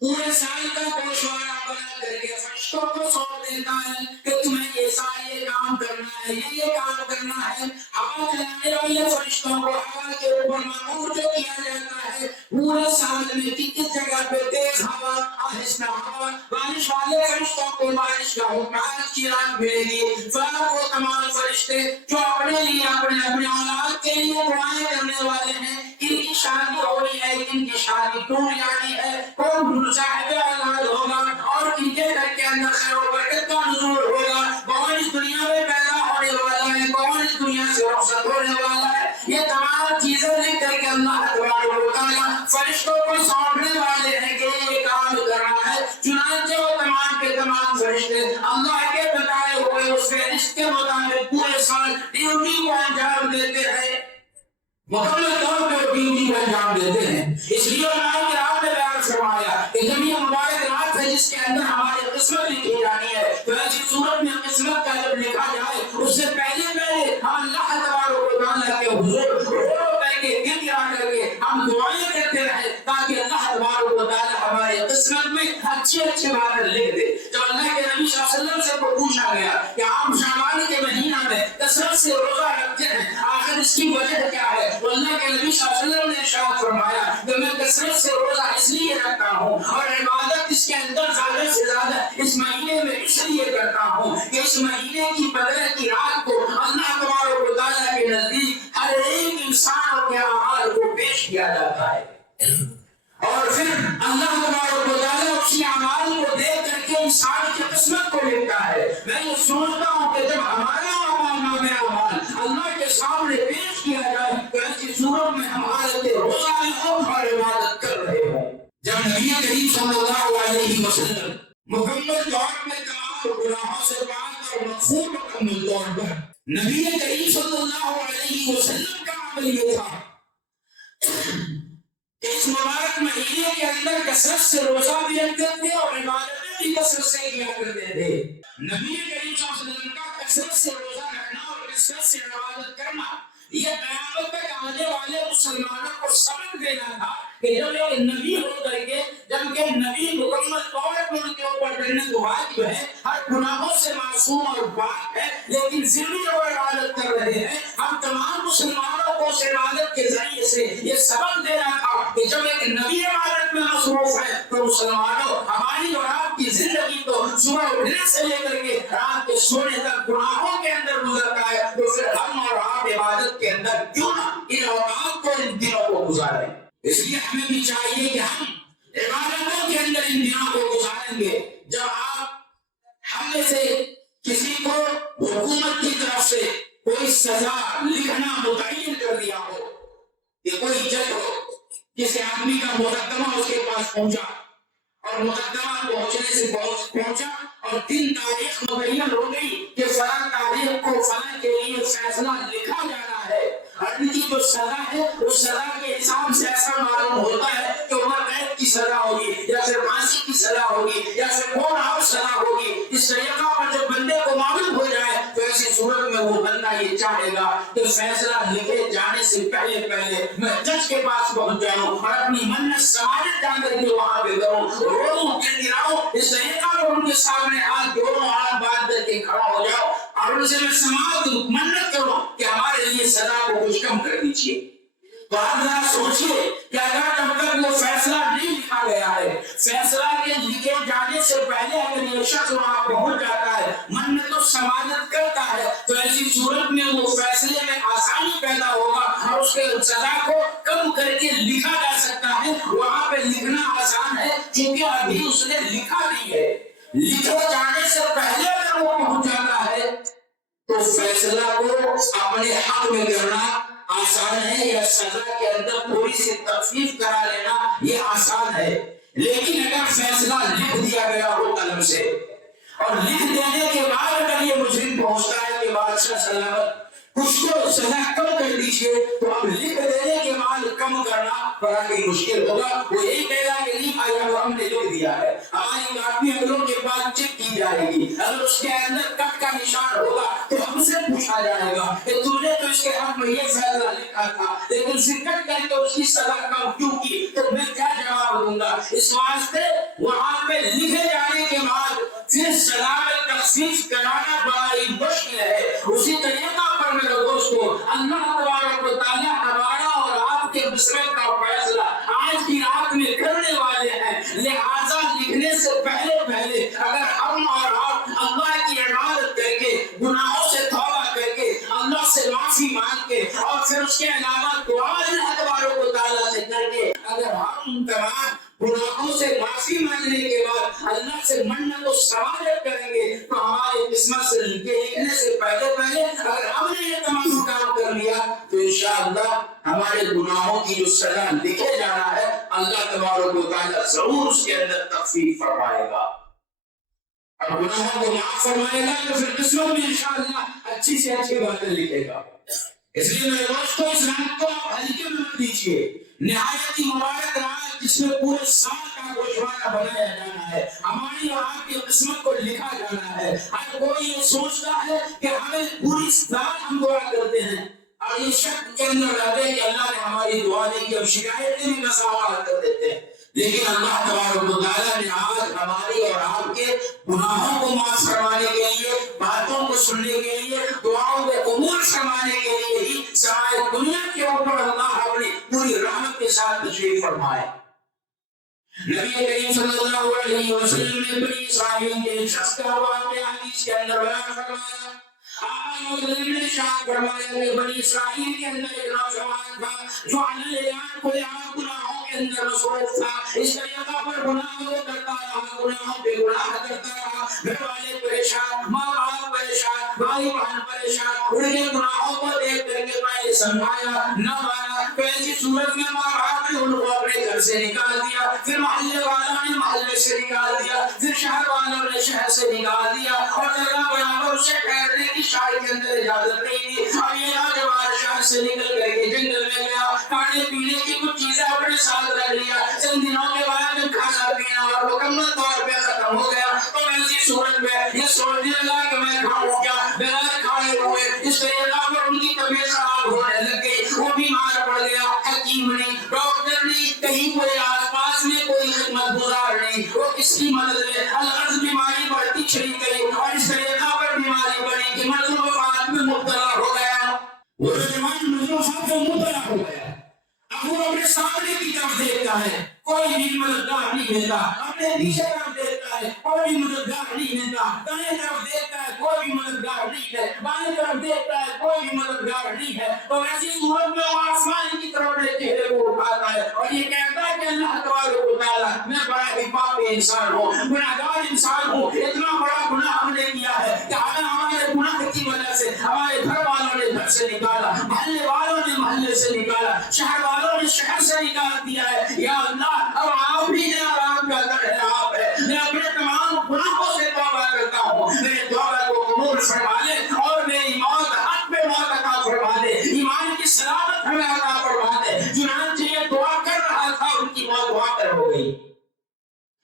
پورے سال کا گوشوارہ بنا کر کے فرشتوں کو سونپ دیتا ہے کہ تمہیں یہ سارے کام کرنا ہے، یہ کام کرنا ہے۔ ہوا چلانے والے فرشتوں کو ہوا کے اوپر مامور جو کیا جاتا ہے پورے سال میں کس جگہ پہ تیز ہوا، آہستہ ہوا، بارش والے فرشتوں کو بارش کا حکم کی رات ملے گی۔ فلاں وہ تمام فرشتے جو اپنے لیے اپنے اولاد کے لیے دعائیں کرنے والے ہیں، ان کی شادی ہو رہی ہے، ان کی شادی ٹوٹ جانی ہے، کون صاحب اولاد ہوگا اور ان کے گھر کے اندر خیر و برکت کا نزول ہوگا، کون اس دنیا میں پیدا ہونے والا ہے، کون اس دنیا سے رخصت ہونے والا ہے، یہ تمام چیزیں لکھ کر کے اللہ تبارک و تعالیٰ فرشتوں کو سونپنے والے ہیں کہ یہ کام کرنا ہے۔ چنانچہ وہ تمام کے تمام فرشتے اللہ کے بتائے ہوئے اس فہرست کے مطابق پورے سال ڈیوٹی کو انجام دیتے ہیں، مکمل طور پہ ڈیوٹی کو انجام دیتے ہیں۔ اس لیے اللہ کے آپ نے بیان فرمایا کہ جب یہ مبارک رات ہے جس کے اندر ہماری قسمت لکھی جانی ہے، تو ایسی صورت میں قسمت کا جب لکھا جائے اس سے پہلے ہم اللہ تبارک و تعالیٰ کے حضور رو کر کے گڑگڑا کر کے ہم دعائیں کرتے رہیں تاکہ اللہ تبارک و تعالیٰ ہماری قسمت میں اچھی باتیں لکھ دے۔ جب اللہ کے نبی صلی اللہ علیہ وسلم سے پوچھا گیا کہ آپ شعبان کے مہینہ میں کثرت سے روزہ رکھتے ہیں، آخر اس کی وجہ کیا ہے؟ تو اللہ کے نبی صلی اللہ علیہ وسلم نے ارشاد فرمایا کہ میں کثرت سے روزہ اس لیے رکھتا ہوں اور عبادت اس کے اندر زیادہ سے زیادہ اس مہینے میں اس لیے کرتا ہوں کہ اس مہینے کی بدلے کی رات کو اللہ تبارک و تعالیٰ کے نزدیک ہر ایک انسان کے اعمال کو پیش کیا جاتا ہے، اور پھر اللہ تبارک و تعالیٰ اسی اعمال کو دیکھ کر کے انسان کی قسمت کو لکھتا ہے۔ میں یہ سوچتا ہوں کہ جب ہمارا اعمال اللہ کے سامنے پیش کیا جائے تو ایسی صورت میں ہم حالت روزہ میں ہوں اور عبادت کر رہے ہوں۔ جب نبی کریم صلی اللہ علیہ وسلم مکمل طور پہ تمام گناہوں سے پاک اور مغفور مکمل طور پر، نبی کریم صلی اللہ علیہ وسلم کا عمل یہ تھا اس مبارک مہینے کے اندر کثرت سے روزہ بھی رکھتے تھے اور عبادتیں بھی کثرت سے کیا کرتے تھے۔ نبی کریم صلی اللہ علیہ وسلم کا کثرت سے روزہ رکھنا اور کثرت سے عبادت کرنا یہ قیامت تک آنے والے مسلمانوں کو سبق دینا تھا کہ جب ایک نبی ہو کر کے جب کہ نبی مکمل طور پر ان کے اوپر جنت واجب ہے، ہر گناہوں سے معصوم اور پاک ہے، لیکن ذمہ اور عبادت کر رہے ہیں، ہم تمام مسلمانوں کو اس عبادت کے ذریعے سے یہ سبق دینا تھا کہ جب ایک نبی عبادت میں مصروف ہے تو مسلمانوں ہماری اور آپ کی زندگی تو صبح اٹھنے سے لے کر کے رات کے سونے تک گناہوں کے اندر گزرتا ہے، تو پھر ہم اور آپ عبادت کے اندر کیوں نہ ان اوقات کو ان دنوں کو گزاریں۔ اس لیے ہمیں بھی چاہیے کہ ہم عبادتوں کے اندر ان دنوں کو گزاریں گے۔ جب آپ ہم میں سے کسی کو حکومت کی طرف سے کوئی سزا لکھنا متعین کر دیا ہو، کہ کوئی جج ہو، کسی آدمی کا مقدمہ اس کے پاس پہنچا اور مقدمہ پہنچنے سے پہنچا اور 3 تاریخ مبین ہو گئی کہ فلاں تاریخ کو فلاں کے لیے فیصلہ لکھا جانا ہے، اور ان کی جو سزا ہے اس سزا کے حساب سے ایسا معلوم ہوتا ہے کہ عمر قید کی سزا ہوگی یا پھر پھانسی کی سزا ہوگی یا پھر کون اور سزا ہوگی۔ اس طریقہ پر جب بندے کو معلوم ہو جائے تو ایسی صورت میں وہ بندہ یہ چاہے گا کہ فیصلہ لکھے جانے سے پہلے میں جج کے پاس پہنچ جاؤں اور اپنی منت سماجت جا کر کے وہاں پہ کروں، روؤں گڑگڑاؤں، اس طریقہ پر ان کے سامنے ہاتھ جوڑوں، ہاتھ باندھ کر کے کھڑا ہو جاؤ اور ان سے میں سماعت منت کروں کہ ہمارے لیے سزا کو کچھ کم کر دیجیے۔ تو آپ ذرا سوچیے کہ اگر جب تک وہ فیصلہ نہیں لکھا گیا ہے، فیصلہ کے لکھے جانے سے پہلے اگر یہ شخص وہاں پہنچ جاتا ہے، منت و سماجت کرتا ہے، تو ایسی صورت میں وہ فیصلے میں آسانی پیدا ہوگا اور اس کے سزا کو کم کر کے لکھا جا سکتا ہے۔ وہاں پہ لکھنا آسان ہے کیونکہ ابھی اس نے لکھا نہیں ہے، لکھے جانے سے پہلے اگر وہ پہنچ جاتا ہے تو فیصلہ کو اپنے حق میں کرنا آسان ہے، یا سزا کے اندر تھوڑی سی تخفیف کرا لینا یہ آسان ہے۔ لیکن اگر فیصلہ لکھ دیا گیا ہو قلم سے اور لکھ دینے کے بعد اگر یہ مجرم پہنچتا ہے کہ بادشاہ سلامت کچھ تو سزا کم کر دیجیے، تو اب لکھ دینے کے بعد کم کرنا بڑا ہی مشکل ہوگا۔ وہ یہی کہے گا کہ نہیں آیا وہ ہم نے لکھ دیا ہے، ہماری کاپی اگلوں کے بعد چیک کی جائے گی، اگر اس کے اندر کٹ کا نشان ہوگا تو ہم سے پوچھا جائے گا کہ تم نے تو اس کے حق میں یہ فیصلہ لکھا تھا لیکن اسے کٹ کر کے اس کی سزا کم کیوں کی، تو میں کیا جواب دوں گا؟ اس واسطے وہاں پہ لکھے جانے کے بعد پھر سزا میں تخفیف کرانا بڑا ہی مشکل ہے۔ اسی طریقہ پر میرے دوستو اللہ تبارک و تعالیٰ ہمارا اور آپ کے مسئلے کا فیصلہ آج کی رات میں کرنے والے ہیں، لہذا لکھنے سے پہلے اگر ہم اور آپ اللہ کی عبادت کر کے گناہوں سے توبہ کر کے اللہ سے معافی مانگ کے اور پھر اس کے علاوہ دعا اللہ تبارک و تعالیٰ سے کر کے اگر ہم تمام گناہوں سے معافی مانگنے کے بعد اللہ سے منت و سوالت کریں گے تو ہماری قسمت سے لکھنے سے پہلے اگر ہم نے یہ تمام کام کر لیا تو انشاءاللہ ہمارے گناہوں کی جو سزا لکھے جانا ہے اللہ تبارک و تعالیٰ ضرور اس کے اندر تخفیف فرمائے گا اور گناہوں کو معاف فرمائے گا، تو پھر قسمت میں انشاءاللہ اچھی سے اچھی باتیں لکھے گا۔ اس لیے میرے دوستو اس رات کو آپ ہلکے میں مت لیجیے، نہایت ہی مبارک رات جس میں پورے سال کا گوشوارہ بنایا جانا ہے، ہماری اور آپ کی قسمت کو لکھا جانا ہے۔ ہر کوئی یہ سوچتا ہے کہ ہمیں پوری سال ہم دعا کرتے ہیں اور یہ شک کے اندر رہتے ہیں کہ اللہ نے ہماری دعا نہیں کی، ہم شکایتیں بھی مساوات کر دیتے ہیں، لیکن اللہ تبارک و تعالیٰ نے آج ہماری اور آپ کے گناہوں کو معاف فرمانے کے لیے، باتوں کو سننے کے لیے، دعاؤں کو قبول فرمانے کے لیے ہی سارے دنیا کے اوپر اللہ اپنی پوری رحمت کے ساتھ تشریف فرمائے۔ نبی کریم صلی اللہ علیہ وسلم نے بنی اسرائیل کے ایک شخص کا واقعہ حدیث کے اندر بیان فرمایا۔ آپ نے شاہ فرمایا کہ بنی اسرائیل کے اندر ایک نوجوان تھا جو علیان کو گناہوں کے اندر مصروف تھا، اس طریقہ پر گناہوں کرتا رہا، گناہوں پہ گناہ کرتا رہا، گھر والے پریشان، ماں باپ پریشان، بھائی بہن پریشان، ان کے گناہوں کو دیکھ کر کے میں سمجھایا نہ مانا، تو ایسی صورت میں ماں باپ نے ان کو اپنے گھر سے نکال دیا، پھر محلے والوں نے محلے سے نکال دیا، پھر شہر والوں نے شہر سے نکال دیا، اور جگہ برابر اسے ٹھہرنے کی شہر کے اندر اجازت نہیں دی، اور یہ نوجوان شہر سے نکل کر کے جنگل میں گیا، کھانے پینے کی کچھ چیزیں اپنے ساتھ رکھ لیا، چند دنوں کے بعد کھانا پینا اور مکمل طور پہ ختم ہو گیا، تو ایسی صورت میں یہ سوچنے لگا کہ میں کھاؤں کیا، بغیر کھائے ہوئے، اس طریقہ پر ان کی طبیعت خراب ہونے لگ گئی، وہ بیمار پڑ گیا، حکیم نہیں، ڈاکٹر نہیں، کہیں کوئی آس پاس میں کوئی خدمت گزار نہیں، وہ کس کی مدد میں الغرض بیماری بڑھتی چلی گئی، اور اس طریقہ پر بیماری بڑھی کہ مرض وفات میں مبتلا ہو گیا، وہ نوجوان مرض وفات میں مبتلا ہو گیا۔ اب وہ اپنے سامنے کی طرف دیکھتا ہے، کوئی بھی مددگار نہیں ملتا، اپنے پیچھے طرف دیکھتا ہے، کوئی بھی مددگار نہیں ملتا، دائیں طرف دیکھتا ہے، کوئی بھی مددگار نہیں ہے، بائیں طرف دیکھتا ہے، کوئی بھی مددگار نہیں ہے، تو ایسی صورت میں وہ آسمان کی طرف اپنے چہرے کو اٹھاتا ہے اور یہ کہتا ہے کہ اللہ تبارک و تعالیٰ میں بڑا ہی پاپی انسان ہوں، گناہگار انسان ہوں، اتنا بڑا گناہ ہم نے کیا ہے کہ ہمارے گناہ کی وجہ سے ہمارے گھر والوں نے گھر سے نکالا، محلے والوں نے محلے سے نکالا، شہر والوں نے شہر سے نکال دیا ہے، یا اللہ اب آپ بھی ہیں اور آپ کا در ہے، آپ ہے، میں اپنے تمام گناہوں سے توبہ کرتا ہوں، میرے توبہ کو قبول فرما لے اور میری موت حق پہ موت عطا فرما دے، ایمان کی سلامت ہمیں عطا فرما دے۔ چنانچہ یہ دعا کر رہا تھا، ان کی موت وہاں پر ہو گئی۔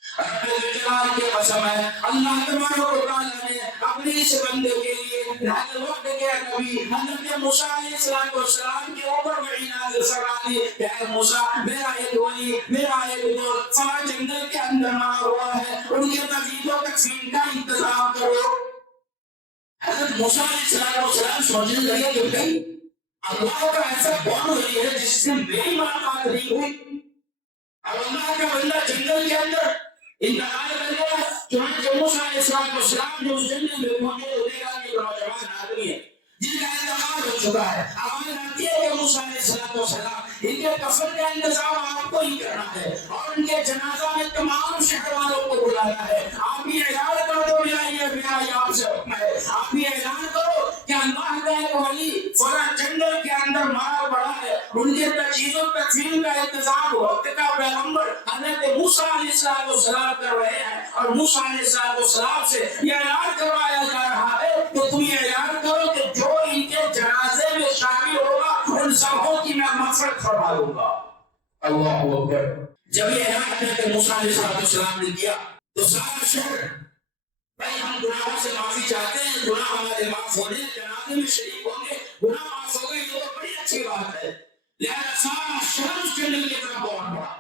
جلال کی قسم ہے، اللہ تبارک و تعالیٰ نے اپنے اس بندے کے لیے حضرت وقت کے نبی حضرت موسیٰ علیہ السلام کے اوپر وحی نازل فرما دی کہ اے موسیٰ میرا ایک ولی، میرا ایک دوست فلاں جنگل کے اندر مرا ہوا ہے، ان کے تفریح و تقسیم کا انتظام کرو۔ حضرت موسیٰ علیہ السلام سوچنے لگے کہ بھائی اللہ کا ایسا کون ولی ہے جس سے میری ملاقات نہیں ہوئی، اب اللہ کا بندہ جنگل کے اندر انتقال کر گیا۔ چنانچہ موسیٰ علیہ السلام جو اس جنگل میں پہنچے تو دیکھا کہ نوجوان آدمی ہے جن کا انتقال ہو چکا ہے، آواز آتی ہے کہ موسیٰ علیہ السلام ان کے کفن کا انتظام آپ کو ہی کرنا ہے اور ان کے جنازہ میں تمام شہر والوں کو بلانا ہے، آپ بھی اعلان کر دو میرا یہ آپ سے حکم ہے، آپ بھی اعلان کرو کہ اللہ کا ایک ولی فلاں جنگل کے اندر مارا پڑا ہے، ان کے تجہیز و تدفین کا انتظام وقت کا پیغمبر حضرت موسیٰ موسیٰ علیہ السلام کر رہے ہیں اور موسیٰ علیہ السلام سے یہ اعلان کروایا جا رہا ہے کہ تم یہ اعلان کرو کہ جو ان کے جنازے میں شامل ہوگا ان سبوں کی میں مغفرت فرما دوں گا۔ اللہ اکبر۔ جب یہ اعلان حضرت موسیٰ علیہ السلام نے کیا تو سارا شہر بھائی ہم گناہوں سے معافی چاہتے ہیں، گناہ ہمارے معاف ہونے، جنازے میں شریک ہوں گے، گناہ معاف ہو گئے تو بڑی اچھی بات ہے۔ لہذا سارا شہر اس جنگل کی طرف دوڑ پڑا۔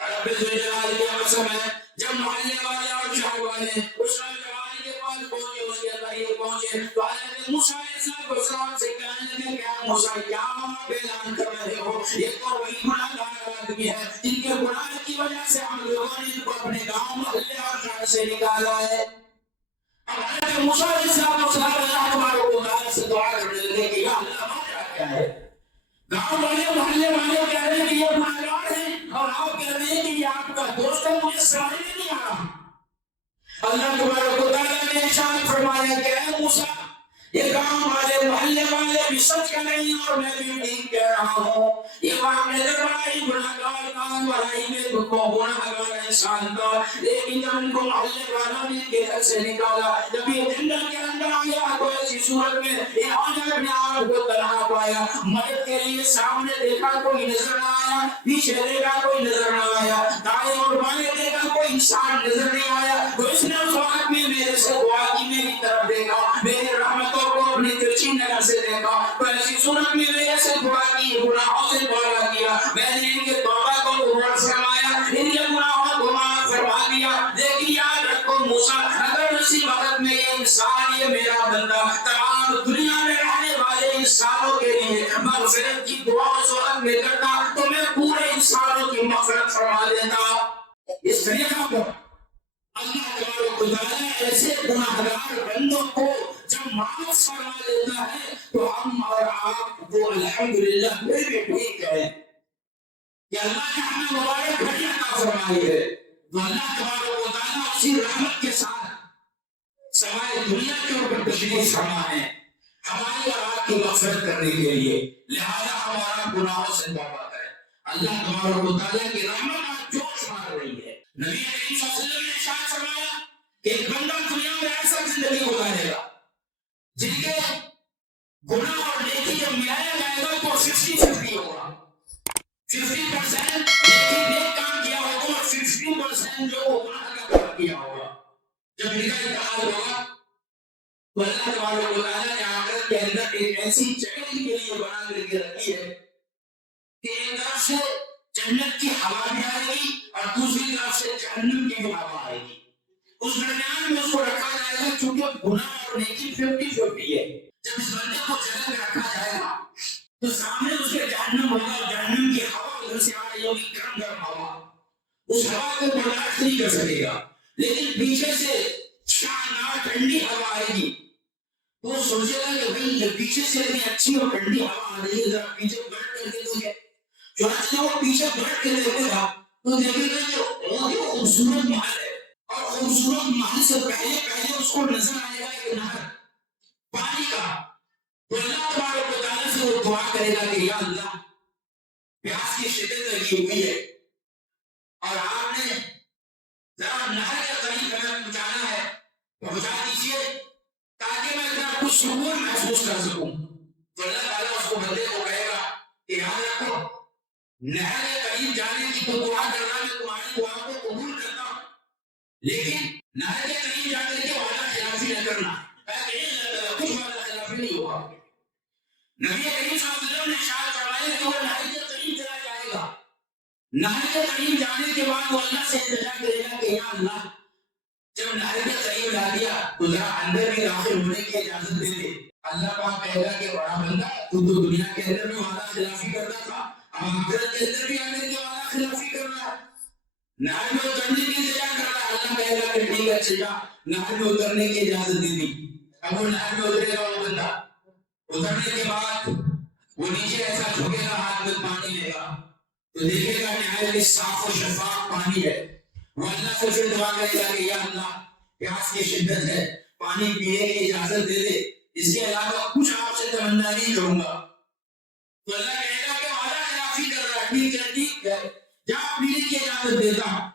رب ذوالجلال کی قسم ہے جب محلے والے اور شہر والے اس نوجوان کے پاس پہنچے، اس کے قریب پہنچے تو حضرت موسیٰ علیہ السلام سے کہنے لگے کہ اے موسیٰ کیا آپ اعلان کر رہے ہو؟ یہ تو وہی گناہ گار آدمی ہے جن کے گناہ کی وجہ سے ہم لوگوں نے ان کو اپنے گاؤں محلے اور شہر سے نکالا ہے۔ اب حضرت موسیٰ علیہ السلام اللہ تبارک و تعالیٰ سے دعا کرنے لگے کہ یا اللہ ہمارا کیا ہے؟ گاؤں والے محلے والے کہہ رہے ہیں کہ یہ گناہ گار ہیں اور آپ کہہ رہے ہیں کہ یہ آپ کا دوست ہے، مجھے سمجھ میں نہیں آ رہا۔ اللہ تبارک و تعالیٰ نے ارشاد فرمایا کہ اے موسیٰ یہ گاؤں والے محلے والے بھی سچ کہہ رہے ہیں اور میں بھی ٹھیک کہہ رہا ہوں۔ یہ واقعہ بڑا ہی گناہگار کام، بڑا ہی بے گناہگار انسان تھا، لیکن جب ان کو محلے والوں نے کے گھر سے نکالا، جب یہ جنگل کے اندر آیا تو ایسی صورت میں انہوں نے اپنے آپ کو تنہا پایا، مدد کے لیے سامنے دیکھا کوئی نظر نہ آیا، پیچھے دیکھا کوئی نظر نہ آیا، دائیں اور بائیں دیکھا کوئی انسان نظر نہیں آیا، تو اس نے اس وقت میں میرے سے دعا کی، میری طرف دیکھا، میری رحمتوں کو اپنی ترچھی نظر سے دیکھا، تو ایسی صورت میں میرے سے دعا کی، گناہوں سے توبہ کیا، میں نے ان کے توبہ کو قبول فرمایا، ان کے گناہوں کو معاف فرما دیا۔ لیکن یاد رکھو موسیٰ اگر اسی وقت میں یہ انسان، یہ میرا بندہ تمام دنیا میں رہنے والے انسانوں کے لیے مغفرت کی دعا اس وقت میں کرتا تو میں پورے انسانوں کی مغفرت فرما دیتا۔ اس طریقہ پر اللہ تبارک و تعالیٰ ایسے گناہگار بندوں کو جب معاف فرما دیتا ہے تو ہم اور آپ کو الحمدللہ پھر بھی ٹھیک ہے کہ اللہ نے ہمیں مبارک گھڑی عطا فرمائی ہے، تو اللہ تبارک و تعالیٰ اسی رحمت کے ساتھ سوائے دنیا کے اوپر تشریف فرما ہے ہماری اور آپ کی مغفرت کرنے کے لیے، لہذا ہمارا گناہوں سے توبہ کریں۔ اللہ تبارک و تعالیٰ کی رحمت آج جوش مار رہی ہے۔ نبی کریم صلی اللہ علیہ وسلم نے ارشاد فرمایا کہ ایک بندہ دنیا میں ایسا زندگی گزارے گا جن کے گناہ اور نیکی جب ملایا جائے گا تو 50-50 ہوگا، 50% نیکی نیک کام کیا ہوگا اور 50% جو گناہ کا کام کیا ہوگا۔ جب نکاح انتقال ہوگا تو اللہ تبارک و تعالیٰ نے آخرت کے اندر ایک ایسی جگہ کے لیے بنا کر کے رکھی ہے کہ ایک طرف سے جنت کی ہوا بھی آئے گی اور دوسری طرف سے جہنم کی بھی ہوا آئے گی، اس درمیان میں اس کو رکھا جائے گا چونکہ گناہ اور نیکی 50-50 ہے۔ جب اس بندے کو جگہ میں رکھا جائے گا تو سامنے اس کے جہنم ہوگا اور جہنم کی ہوا ادھر سے آ رہی ہوگی، گرم گرم ہوا، اس ہوا کو برداشت نہیں کر سکے گا، لیکن پیچھے سے شاندار ٹھنڈی ہوا آئے گی تو وہ سوچے گا کہ بھائی یہ پیچھے سے اتنی اچھی اور ٹھنڈی ہوا آ رہی ہے، ذرا پیچھے پلٹ کر کے دو گے، چنانچہ وہ پیچھے پلٹ کے دیکھے گا تو دیکھے گا کہ بہت ہی خوبصورت محل ہے، اور خوبصورت محل سے پہلے اس کو نظر آئے گا ایک نہر پانی کا، تو اللہ تبارک و تعالیٰ سے وہ دعا کرے گا کہ یا اللہ پیاس کی شدت لگی ہوئی ہے اور آپ نے ذرا نہر کے قریب ہمیں پہنچانا ہے، پہنچا دیجیے تاکہ میں ذرا کچھ سکون محسوس کر سکوں۔ تو اللہ تعالیٰ اس کو بندے کو کہے گا کہ یاد رکھو نہر کے قریب جانے کی تو دعا کرنا، میں تمہاری دعا کو قبول کرتا ہوں، لیکن نہر کے قریب جانے کے وعدہ خلافی نہ کرنا، کچھ وعدہ خلافی نہیں ہوگا۔ نبی کریم صلی اللہ علیہ وسلم نے ارشاد فرمایا کہ وہ نہر کے قریب چلا جائے گا، نہر کے قریب جانے کے بعد وہ اللہ سے التجا کرے گا کہ یا اللہ جب نہر کے قریب لا دیا تو ذرا اندر بھی داخل ہونے کی اجازت دے دے۔ اللہ پاک کہے گا کہ بڑا بندہ تو دنیا کے اندر بھی وعدہ خلافی کرتا تھا، اب آخرت کے اندر بھی آنے کے وعدہ خلافی کر رہا ہے، نہر میں اترنے کی انتظار کر رہا ہے۔ اللہ کہے گا کہ ٹھیک ہے چلا، نہر میں اترنے کی اجازت دے دی۔ اب وہ نہر میں اترے گا، وہ بندہ اترنے کے بعد وہ نیچے ایسا جھکے گا، ہاتھ میں پانی لے گا تو دیکھے گا نہایت ہی صاف و شفاف پانی ہے، وہ اللہ سے پھر دعا کرے گا کہ یا اللہ پیاس کی شدت ہے، پانی پینے کی اجازت دے دے، اس کے علاوہ کچھ آپ سے تمنا نہیں کروں گا۔ تو اللہ کہے گا کہ وعدہ خلافی کر رہا ہے، ٹھیک ہے جا پینے کی اجازت اجازت دیتا ہوں۔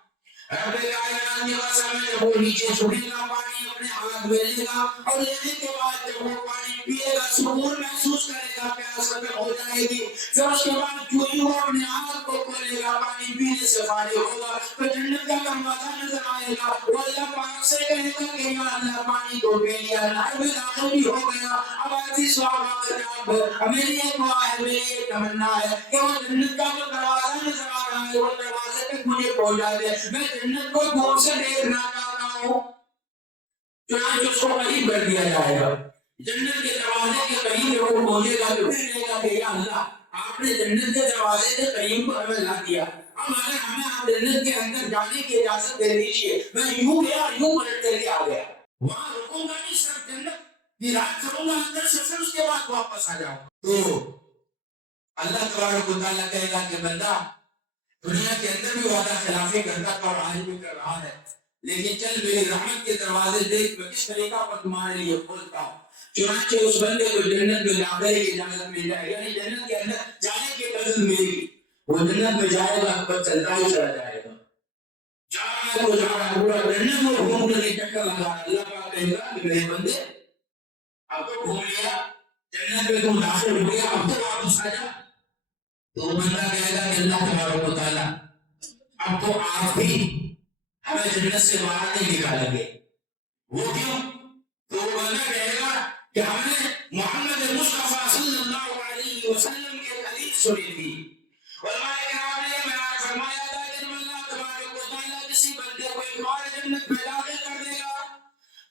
رب کائنات کی قسم ہے جب وہ نیچے چھوڑے گا پانی اپنے ہاتھ میں لے گا اور لینے کے بعد جب وہ پانی پیے گا سکون محسوس کرے گا، پیاس ختم ہو جائے گی، پھر اس کے بعد جو ہی وہ اپنے ہاتھ کو کھولے گا پانی پینے سے فارغ ہوگا تو جنت کا دروازہ نظر آئے گا، وہ اللہ پاک سے کہے گا کہ یا اللہ پانی تو پی لیا، نہر میں داخل بھی ہو گیا، اب ایسی صحابہ جناب میری ایک دعا ہے، میری ایک تمنا ہے کہ وہ جنت کا جو دروازہ نظر آ رہا ہے وہ دروازے تک مجھے پہنچا دے، میں جنت کو دور سے دیکھنا چاہتا ہوں۔ چنانچہ اس کو قریب کر دیا جائے گا، جنت کے دروازے کے قریب وہ پہنچے گا تو پھر کہے گا کہ یا اللہ آپ نے جنت کے دروازے کے قریب کو ہمیں لا دیا، اب اگر ہمیں آپ جنت کے اندر جانے کی اجازت دے دیجیے، میں یوں گیا یوں پلٹ کر کے آ گیا، وہاں رکوں گا نہیں، صرف جنت کی رات کروں گا اندر سے، پھر اس کے بعد واپس آ جاؤں۔ تو اللہ تبارک و تعالیٰ کہے گا کہ بندہ دنیا کے اندر بھی وعدہ خلافی کرتا تھا اور آج بھی کر رہا ہے، لیکن چل میری رحمت کے دروازے دیکھ میں کس طریقہ پر تمہارے لیے کھولتا ہوں۔ چنانچہ اس بندے کو جنت میں داخلے کی اجازت مل جائے، یعنی جنت کے اندر جانے کی اجازت ملے گی، وہ جنت میں جائے گا بس چلتا ہی چلا جائے گا، جا رہا ہے وہ جا رہا ہے، پورا جنت میں گھوم کر کے چکر لگا رہا ہے۔ اللہ پاک کہے گا کہ میرے بندے اب تو گھوم لیا، جنت میں تم داخل ہو گیا، اب تو واپس آ جا۔ تو بندہ کہے گا کہ اللہ تبارک و تعالیٰ اب تو آپ بھی ہمیں جنت سے باہر نہیں نکالیں گے، وہ کیوں؟ تو وہ بندہ کہے گا کہ ہم نے محمد مصطفیٰ صلی اللہ علیہ وسلم کی حدیث سنی تھی، علماء کرام نے بیان فرمایا تھا کہ جب اللہ تبارک و تعالیٰ کسی بندے کو ایک بار جنت میں داخل کر دے گا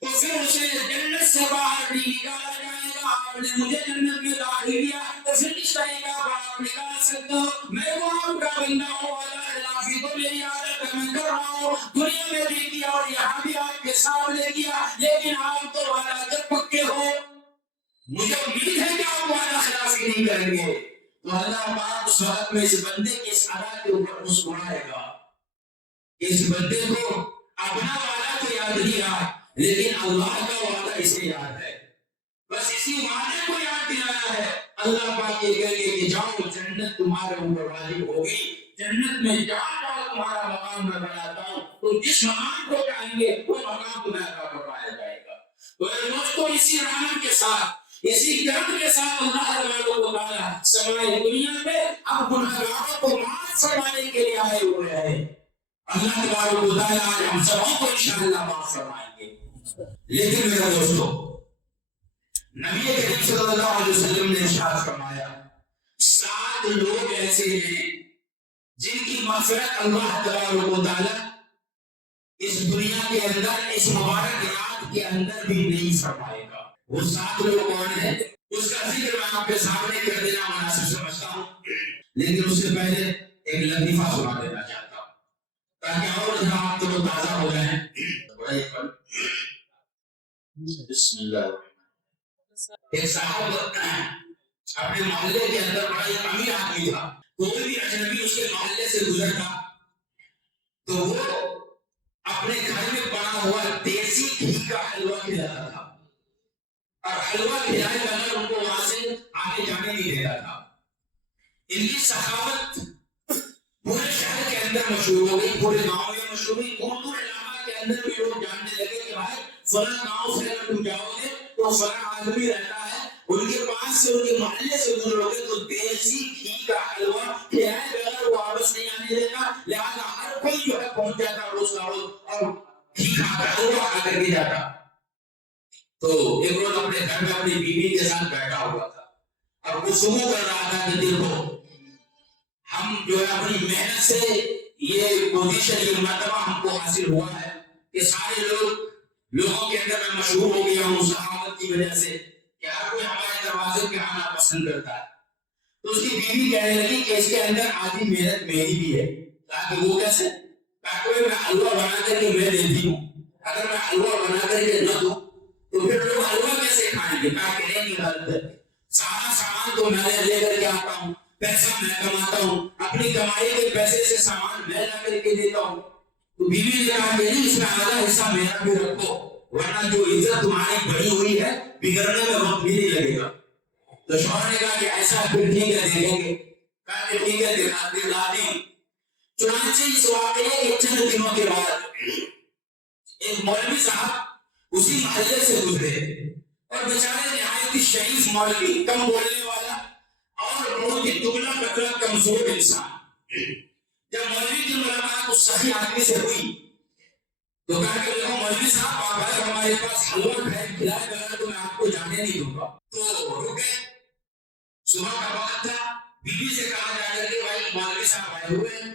تو پھر اسے جنت سے باہر نہیں نکالا جائے گا۔ آپ نے مجھے جنت میں داخل کیا تو پھر کس طریقہ پر آپ نکال سکتے ہو؟ میں وہ آپ کا بندہ ہوں، اللہ خلافی تو میری عادت ہے، میں کر رہا ہوں، دنیا میں بھی کیا اور یہاں بھی آپ کے سامنے کیا، لیکن آپ تو وعدہ کر پکے ہو، مجھے امید ہے کہ آپ وعدہ خلافی نہیں کریں گے۔ تو اللہ پاک اس وقت میں اس بندے کی اس ادا کے اوپر مسکرائے گا، اس بندے کو اپنا وعدہ تو یاد نہیں رہا لیکن اللہ کا وعدہ اسے یاد ہے، بس اسی وعدے کو یاد دلایا ہے۔ اللہ پاک یہ کہیں گے کہ جاؤ جنت تمہارے اوپر واجب ہوگی، جنت میں جاؤ تمہارا مقام میں بناتا ہوں، تو جس مقام کو چاہیں گے وہ مقام تمہیں عطا فرمایا جائے گا۔ تو اے دوستو اسی رحمت کے ساتھ اسی کرم کے ساتھ اللہ تبارک و تعالیٰ سمائے دنیا میں اب گنہگاروں کو معاف فرمانے کے لیے آئے ہوئے ہیں۔ اللہ تبارک و تعالیٰ آج ہم سب کو انشاءاللہ معاف فرمائیں گے۔ لیکن میرے دوستو نبی کریم صلی اللہ علیہ وسلم نے ارشاد فرمایا 7 لوگ ایسے ہیں جن کی مغفرت اللہ تبارک و تعالیٰ اس دنیا کے اندر اس مبارک رات کے اندر بھی نہیں فرمائے گا۔ وہ 7 لوگ کون ہیں؟ اس کا ذکر میں آپ کے سامنے کر دینا مناسب سمجھتا ہوں، لیکن اس سے پہلے ایک لطیفہ سنا دینا چاہتا ہوں تاکہ اور آپ تو تازہ ہو جائیں۔ بسم اللہ۔ ایک صاحب اپنے محلے کے اندر بڑا ہی امیر آدمی تھا، کوئی بھی اجنبی اس کے محلے سے گزرتا تو وہ اپنے گھر میں بنا ہوا دیسی گھی کا حلوہ کھلاتا تھا، اور حلوہ کھلائے بغیر ان کو وہاں سے آگے جانے نہیں دیتا تھا۔ ان کی سخاوت پورے شہر کے اندر مشہور ہو گئی، پورے گاؤں میں مشہور ہوئی، دور دور علاقہ کے اندر بھی لوگ جاننے لگے کہ بھائی فلاں گاؤں سے اگر تم جاؤ گے تو فلاں آدمی رہتا ہے، ان کے پاس سے ان کے محلے سے گزرو گے تو دیسی گھی کا حلوہ کھلائے بغیر وہ واپس نہیں آنے دیتا، لہٰذا ہر کوئی جو ہے پہنچ جاتا روز کا روز اور گھی کھا کر حلوہ کھا کر کے جاتا۔ تو ایک روز اپنے گھر میں اپنی بیوی کے ساتھ بیٹھا ہوا تھا اور گفتگو کر رہا تھا کہ دیکھو ہم جو ہے اپنی محنت سے یہ پوزیشن یہ مرتبہ ہم کو حاصل ہوا ہے کہ سارے لوگوں کے اندر میں مشہور ہو گیا ہوں سخاوت کی وجہ سے کہ ہر کوئی ہمارے دروازے پہ آنا پسند کرتا ہے۔ تو اس کی بیوی کہنے لگی کہ اس کے اندر آدھی محنت میری بھی ہے، تاکہ وہ کیسے؟ تاکہ میں حلوہ بنا کر کے میں دیتی ہوں، اگر میں حلوہ بنا کر کے نہ دوں تو پھر لوگ حلوہ کیسے کھائیں گے؟ تاکہ نہیں نکالتے، سارا سامان تو میں لے کر کے آتا ہوں، پیسہ میں کماتا ہوں، اپنی کمائی کے پیسے سے سامان میں لا کر کے دیتا ہوں۔ تو بیوی نے کہا کہ نہیں، اس میں آدھا حصہ میرا بھی رکھو، ورنہ جو عزت تمہاری بڑی ہوئی ہے بگڑنے میں وقت بھی نہیں لگے گا۔ تو شوہر نے کہا کہ ایسا پھر ٹھیک ہے دیکھیں گے، کہا کہ ٹھیک ہے دلا دی۔ چنانچہ اس واقعے کے چند دنوں کے بعد ایک مولوی صاحب اسی محلے سے گزرے اور بیچارے نہایت ہی شریف مولوی، کم بولنے والا اور بہت ہی دبلا پتلا کمزور انسان۔ جب مولوی کی ملاقات اس سخی آدمی سے ہوئی تو کہا کہ دیکھو مولوی صاحب، آپ اگر ہمارے پاس حلوہ کھلائے بغیر تو میں آپ کو جانے نہیں دوں گا۔ تو رکے، صبح کا وقت تھا، بیوی سے کہا جا کہ بھائی مولوی صاحب آئے ہوئے ہیں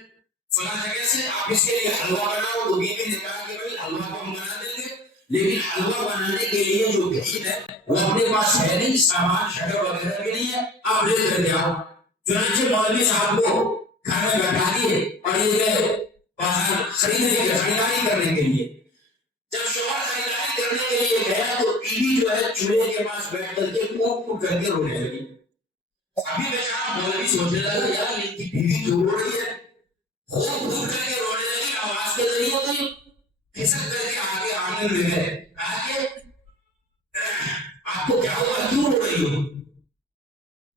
فلاں جگہ سے، آپ اس کے لیے حلوہ بناؤ۔ تو بیوی نے کہا کہ بھائی حلوہ کو ہم بنا دیں گے، لیکن حلوہ بنانے کے لیے جو گھی ہے وہ اپنے پاس ہے نہیں، سامان شکر وغیرہ بھی نہیں ہے، آپ لے کر کے آؤ۔ چنانچہ مولوی صاحب کو گھر میں بیٹھا دیے اور یہ گئے بازار خریداری کرنے کے لیے۔ جب شوہر خریداری کرنے کے لیے گیا تو بیوی جو ہے چولہے کے پاس بیٹھ کر کے کوٹ کوٹ کر کے رونے لگی۔ ابھی بیچارہ مولوی سوچنے لگا یار ان کی بیوی کیوں رو رہی ہے، خوب پھوٹ کر کے رونے لگی آواز کے ذریعے، تو کھسک کر کے آگے آنگن میں گئے، کہا کہ آپ کو کیا ہوا، کیوں رو رہی ہو،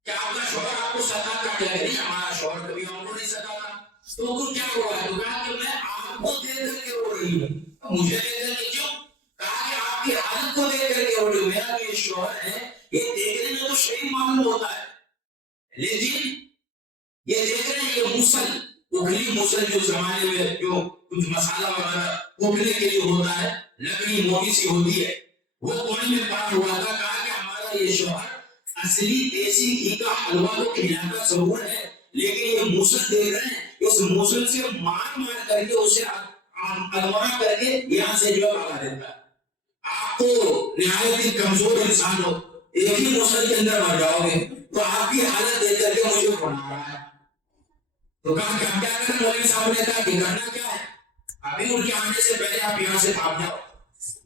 کیا آپ کا شوہر آپ کو ستاتا ہے؟ نہیں، ہمارا شوہر کبھی ہم کو نہیں ستاتا۔ تو تم کیا ہوا ہے؟ تو کہا کہ میں آپ کو دیکھ کر کے رو رہی ہوں۔ مجھے دیکھ کر کے کیوں؟ کہا کہ آپ کی حالت کو دیکھ کر کے رو رہی ہوں۔ میرا جو یہ شوہر ہے یہ دیکھنے میں تو شریف معلوم ہوتا ہے، لیکن یہ دیکھ رہے ہیں یہ مسل، اگلی مسل جو زمانے میں جو کچھ مسالہ وغیرہ اگلنے کے لیے ہوتا ہے، لکڑی موٹی سی ہوتی ہے، وہ کونے میں پڑا ہوا تھا۔ کہا کہ ہمارا یہ شوہر اصلی دیسی گھی کا حلوہ تو کھلاتا ضرور ہے، لیکن یہ مسل دیکھ رہے ہیں، اس مسل سے مار مار کر کے اسے المرا کر کے یہاں سے جو بھگا دیتا ہے۔ آپ تو نہایت ہی کمزور انسان ہو، ایک ہی مسل کے اندر مر جاؤ گے، تو آپ کی حالت دیکھ کر کے مجھے بنا رہا ہے۔ تو کہا کہ ہم کیا کریں؟ مولوی صاحب نے کہا کہ کرنا کیا ہے، ابھی ان کے آنے سے پہلے آپ یہاں سے بھاگ جاؤ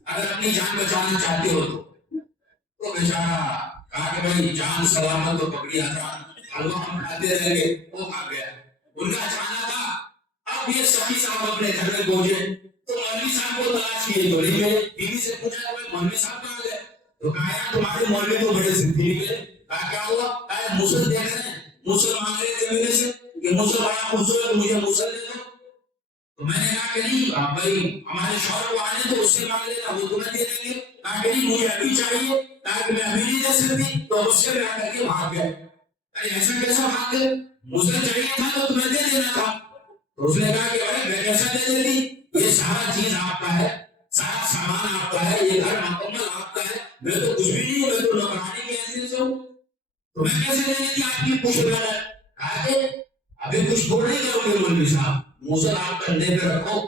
اگر اپنی جان بچانا چاہتے ہو تو بیچارہ کہا کہ بھائی جان سلامت تو پکڑی آسان، حلوہ ہم کھاتے رہیں گے۔ وہ کھا گیا، ان کا جانا تھا۔ اب یہ سخی صاحب اپنے گھر میں پہنچے تو مولوی صاحب کو تلاش کیے تو نہیں ملے۔ بیوی سے پوچھا کہ مولوی صاحب کہاں گئے؟ تو کہا یار تمہارے مولوی تو بڑے ضدی نکلے۔ کہا کیا ہوا؟ کہا مسل دیکھ رہے ہیں، مسل مانگ رہے تھے میرے سے کہ مسل بڑا خوبصورت، مجھے مسل دے دو۔ تو میں نے کہا کہ نہیں بھائی، ہمارے شوہر کو آنے تو اس سے مانگ لینا، وہ تمہیں دے دیں گے۔ کہا کہ نہیں مجھے ابھی چاہیے۔ کہا کہ میں ابھی نہیں دے سکتی۔ تو اس سے آ کر کے بھاگ گئے۔ ایسا کیسا بھاگ گئے؟ مجھے چاہیے تھا تو تمہیں دے دینا تھا۔ تو اس نے کہا کہ بھائی میں کیسا دے دیتی، یہ سارا چیز آپ کا ہے، سارا سامان آپ کا ہے، یہ گھر مکمل آپ کا ہے، میں تو کچھ بھی نہیں ہوں، میں تو نوکرانی کی حیثیت سے ہوں، تو میں کیسے دے دیتی آپ کی پوچھ رہا ہے۔ کہا کہ ابھی کچھ بول نہیں کرو گے مولوی صاحب، موزل آپ کندھے پہ رکھو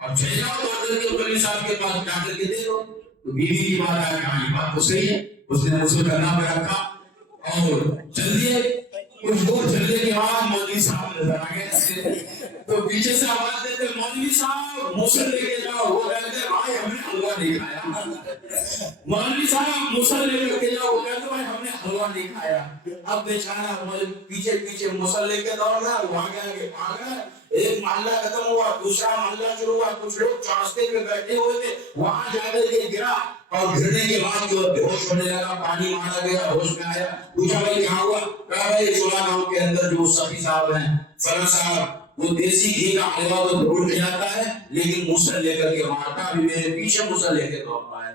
اور چلے جاؤ تو کر کے مولوی صاحب کے پاس جا کر کے دے دو۔ تو بیوی کی بات آیا کہ ہاں یہ بات تو صحیح ہے، اس نے موزل کرنا پہ رکھا اور چل دیے۔ کچھ دور چلنے کے بعد مولوی صاحب نظر آ گئے تو پیچھے سے آواز دیتے مولوی صاحب موزل لے کے جاؤ۔ وہ کہتے بھائی ہم نے حلوہ نہیں کھایا۔ مولوی صاحب موزل لے کر کے جاؤ۔ وہ کہتے بھائی ہم نے حلوہ نہیں کھایا۔ اب بیچارہ پیچھے پیچھے موزل لے کے دوڑ رہا، وہ آگے آگے بھاگ رہا۔ ایک محلہ ختم ہوا، دوسرا محلہ شروع ہوا، کچھ لوگ چراستے پہ بیٹھے ہوئے تھے، وہاں جا کر کے گرا اور گرنے کے بعد جو بے ہوش ہونے لگا، پانی مارا گیا، ہوش میں آیا۔ پوچھا بھائی کہاں ہوا؟ کہا بھائی چولا گاؤں کے اندر جو سخی صاحب ہیں، فلاں صاحب، وہ دیسی گھی کا حلوہ تو ضرور کھلاتا ہے لیکن مسل لے کر کے مارتا بھی میرے پیچھے مسل لے کے دوڑتا ہے۔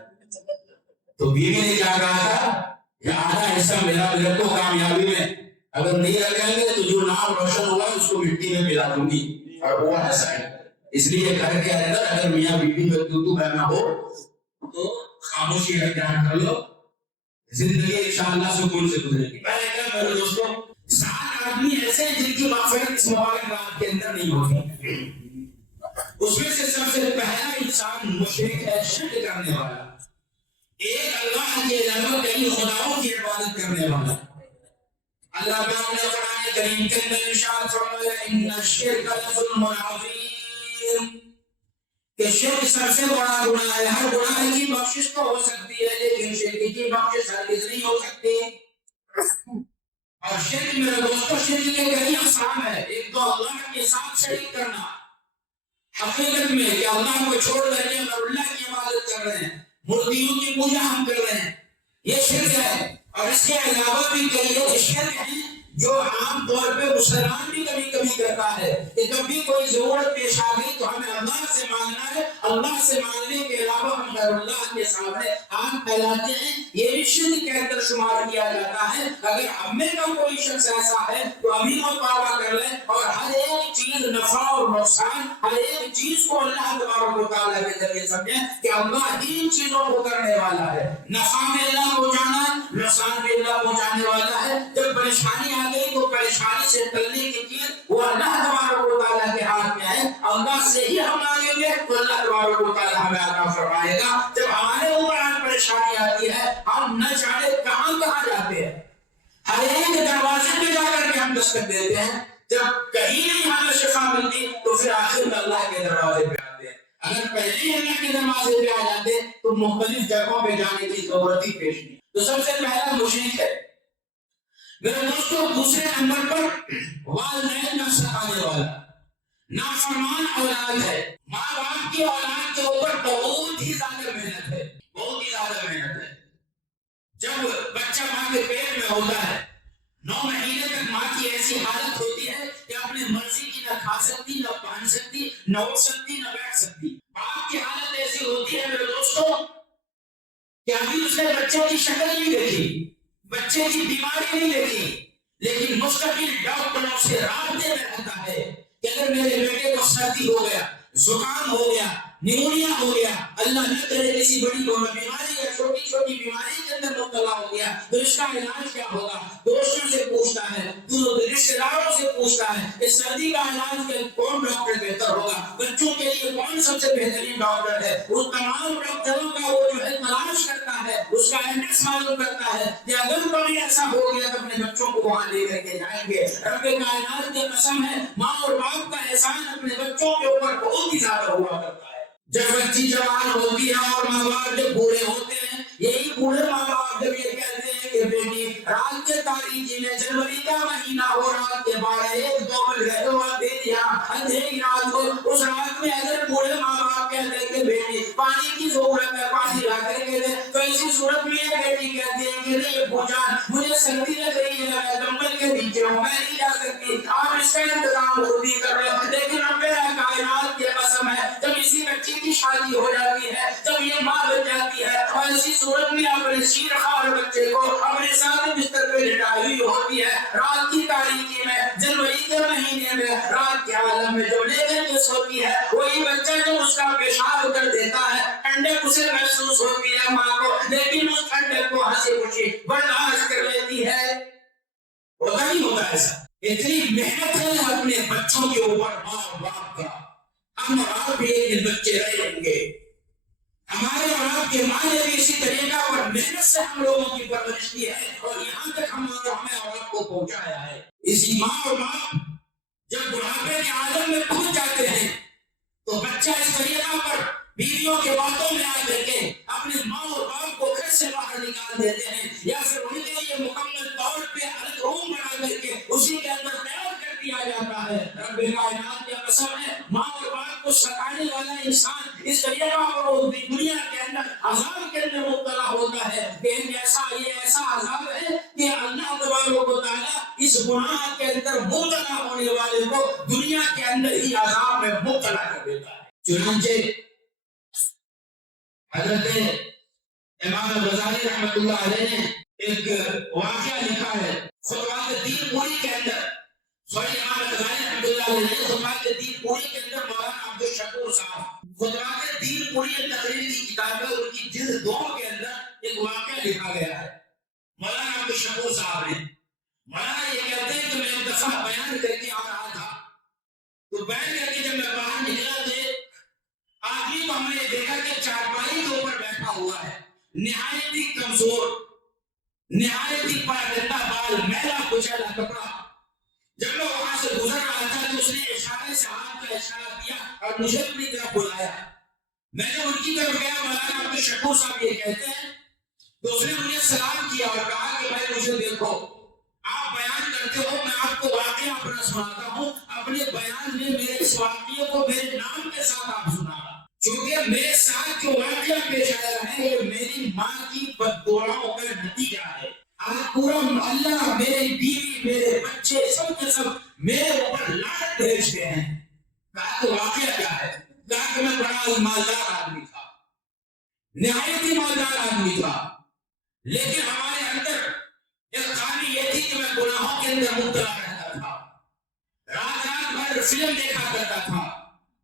تو بیوی نے کیا کہا تھا کہ آدھا حصہ میرا کو کامیابی میں، اگر نہیں رکھیں گے تو جو نام روشن ہوا اس کو مٹی میں ملا دوں گی، اور وہ ایسا ہے۔ اس لیے گھر کے اندر اگر میاں بیوی میں تو بہنا ہو تو خاموشی اختیار کر لو، زندگی انشاءاللہ سکون سے گزرے گی۔ میں نے کہا میرے دوستوں، 7 آدمی ایسے ہیں جن کی مغفرت اس مبارک رات کے اندر نہیں ہوگی۔ اس میں سے سب سے پہلا انسان مشرک ہے، شرک کرنے والا، ایک اللہ کے علاوہ کئی خداؤں کی عبادت کرنے والا۔ اللہ پاک نے قرآن کریم کے اندر ارشاد فرمایا ان الشرک لظلم عظیم، کہ شرک سب سے بڑا گناہ ہے۔ ہر گناہ کی بخشش تو ہو سکتی ہے لیکن شرک کی بخشش ہرگز نہیں ہو سکتی۔ اور شرک میرے دوستوں، شرک کے کئی اقسام ہے۔ ایک تو اللہ کے ساتھ شریک کرنا، حقیقت میں کہ اللہ کو چھوڑ کر کے غیر اللہ کی عبادت کر رہے ہیں، مورتیوں کی پوجا ہم کر رہے ہیں، یہ شرک ہے۔ اور اس کے علاوہ بھی کئی شرک ہیں جو عام طور پہ مسلمان بھی کبھی کبھی کرتا ہے کہ کبھی کوئی ضرورت پیش آ گئی تو ہمیں اللہ سے مانگنا ہے، اللہ سے مانگنے کے علاوہ ہم غیر اللہ کے سامنے ہاتھ پھیلاتے ہیں، یہ بھی شرک کہہ کر شمار کیا جاتا ہے۔ اگر ہم میں کا کوئی شخص ایسا ہے تو ابھی وہ توبہ کر لے اور ہر ایک چیز نفع اور نقصان، ہر ایک چیز کو اللہ تبارک و تعالیٰ کے ذریعے سمجھے کہ اللہ ان چیزوں کو کرنے والا ہے۔ نفع میں اللہ پہنچانا ہے، نقصان میں اللہ پہنچانے والا ہے۔ جب پریشانی آ گئی تو پریشانی سے ٹلنے کی چیز وہ اللہ تبارک و تعالیٰ کے ہاتھ میں ہے، اللہ سے ہی ہم مانگیں گے تو اللہ تبارک و تعالیٰ ہمیں عطا فرمائے گا۔ جب ہمارے اوپر آج پریشانی آتی ہے ہم نہ جانے کہاں کہاں جاتے ہیں، ہر ایک دروازے پہ جا کر کے ہم دستک دیتے ہیں، جب کہیں نہیں ہمیں شفا ملتی تو پھر آخر میں اللہ کے دروازے پہ آتے ہیں۔ اگر پہلے ہی اللہ کے دروازے پہ آ جاتے تو مختلف جگہوں پہ جانے کی ضرورت ہی پیش نہیں۔ تو سب سے پہلا مشرک ہے میرے دوستوں۔ دوسرے نمبر پر والدین کا ستانے والا نافرمان اولاد ہے۔ ماں باپ کی اولاد کے اوپر بہت ہی زیادہ محنت ہے، بہت ہی زیادہ محنت ہے۔ جب بچہ ماں کے پیٹ میں ہوتا ہے 9 مہینے تک ماں کی ایسی حالت ہوتی ہے کہ اپنی مرضی کی نہ کھا سکتی، نہ پہن سکتی، نہ اٹھ سکتی، نہ بیٹھ سکتی۔ باپ کی حالت ایسی ہوتی ہے میرے دوستوں کہ ابھی اس نے بچے کی شکل نہیں دیکھی، بچے کی بیماری نہیں دیکھی، لیکن مستقل ڈاکٹروں سے رابطے میں رہتا ہے کہ اگر میرے بیٹے کو سردی ہو گیا، زکام ہو گیا، نیمونیا ہو گیا، اللہ نہ کرے کسی بڑی بیماری یا چھوٹی چھوٹی بیماری کے اندر مبتلا ہو گیا تو اس کا علاج کیا ہوگا؟ دوستوں سے پوچھتا ہے، رشتے داروں سے پوچھتا ہے کہ سردی کا علاج کے کون ڈاکٹر بہتر ہوگا، بچوں کے لیے کون سب سے بہترین ڈاکٹر ہے۔ وہ تمام ڈاکٹروں کا وہ جو ہے تلاش کرتا ہے، اس کا ایڈریس معلوم کرتا ہے کہ اگر کبھی ایسا ہو گیا تو اپنے بچوں کو وہاں لے کر کے جائیں گے۔ رب کائنات کی قسم ہے ماں اور باپ کا احسان اپنے بچوں کے اوپر بہت ہی زیادہ ہوا کرتا ہے۔ جب بچی جوان ہوتی ہے اور ماں باپ جب بوڑھے ہوتے ہیں، یہی بوڑھے ماں باپ جب یہ کہتے ہیں کہ بیٹی رات کے تاریکی میں جنوری کا مہینہ ہو، رات کے 12-1-2 بجے ہوا دے دیا، اندھیری رات ہو، اس رات میں اگر بوڑھے ماں باپ کہتے ہیں کہ بیٹی پانی کی ضرورت ہے، پانی لا کر کے دے، تو ایسی صورت میں یہ بیٹی کہتی ہے کہ نہیں پوجا مجھے سردی لگ رہی ہے، میں کمبل کے نیچے ہوں، میں نہیں جا سکتی، آپ اس کا انتظام خود ہی کر لو۔ لیکن رب کائنات کی قسم ہے جب اسی بچی کی شادی ہو جاتی ہے، جب یہ ماں بن جاتی ہے اور ایسی صورت میں اپنے شیر خوار بچے کو اپنے ساتھ بستر پہ لٹائی ہوئی ہوتی ہے، رات کی تاریکی میں جنوری کے مہینے میں رات کے عالم میں جب لے کر کے سوتی ہے، وہی بچہ جب اس کا پیشاب کر دیتا ہے، ٹھنڈک اسے محسوس ہوتی ہے ماں کو، لیکن اس ٹھنڈک کو ہنسی خوشی برداشت کر لیتی ہے۔ ہوتا نہیں ہوتا ایسا؟ اتنی محنت ہے اپنے بچوں کے اوپر ماں اور باپ کا۔ ہم اور آپ بھی ایک دن بچے رہیں گے، ہمارے اور آپ کے ماں نے بھی اسی طریقہ اور محنت سے ہم لوگوں کی پرورش کی ہے اور یہاں تک ہمیں اور آپ کو پہنچایا ہے۔ اسی ماں اور باپ جب بڑھاپے کے عالم میں پہنچ جاتے ہیں تو بچہ اس طریقہ پر بیویوں کے باتوں میں آ کر کے اپنے ماں اور باپ کو گھر سے باہر نکال دیتے ہیں، یا پھر ان کے لیے مکمل طور پہ الگ روم بنا کر کے اسی کے اندر تیار کر دیا جاتا ہے۔ رب کائنات کی قسم ہے ماں اور باپ کو ستانے والا انسان اس طریقہ پر دنیا کے اندر عذاب کے اندر مبتلا ہوتا ہے کہ یہ ایسا عذاب ہے کہ اللہ تبارک و تعالیٰ اس گناہ کے اندر مبتلا ہونے والے کو دنیا کے اندر ہی عذاب میں مبتلا کر دیتا ہے۔ چنانچہ حضرت امام غزالی رحمۃ اللہ علیہ نے ایک واقعہ لکھا ہے خطبات دین پوری کے اندر۔ امام غزالی رحمۃ اللہ علیہ نے خطبات دین پوری کے اندر مولانا عبد الشکور صاحب خطبات دین پوری تقریر کی کتاب ہے، ان کی جلد 2 کے اندر ایک واقعہ لکھا گیا ہے۔ مولانا عبد الشکور صاحب نے مولانا یہ کہتے ہیں کہ میں ایک دفعہ بیان کر کے آ رہا تھا، تو بیان کر کے جب میں باہر نکلا تو آدمی کو ہم نے دیکھا کہ چارپائی کے اوپر بیٹھا ہوا ہے، نہایت ہی کمزور، نہایت ہی پاگندہ بال، میلا کچیلا کپڑا۔ جب میں وہاں سے گزر رہا تھا تو اس نے اشارے سے ہاتھ کا اشارہ کیا اور مجھے اپنی طرف بلایا۔ میں نے ان کی طرف گیا، مولانا عبد الشکور صاحب یہ کہتے ہیں تو اس نے مجھے سلام کیا اور کہا کہ بھائی مجھے دیکھو، آپ بیان کرتے ہو، میں آپ کو واقعہ اپنا سناتا ہوں، اپنے بیان میں میرے اس واقعے کو میرے نام کے ساتھ آپ سنانا، چونکہ میرے ساتھ جو واقعہ پیش آیا ہے یہ میری ماں کی بد دعاؤں کا نتیجہ ہے۔ آج پورا محلہ، میری بیوی، میرے بچے، سب کے سب میرے اوپر لعنت بھیجتے ہیں۔ کہا تو واقعہ کیا ہے؟ کہا کہ میں بڑا مالدار آدمی تھا، نہایت ہی مالدار آدمی تھا، لیکن ہمارے اندر ایک خامی یہ تھی کہ میں گناہوں کے اندر مبتلا رہتا تھا، رات رات بھر فلم دیکھا کرتا تھا،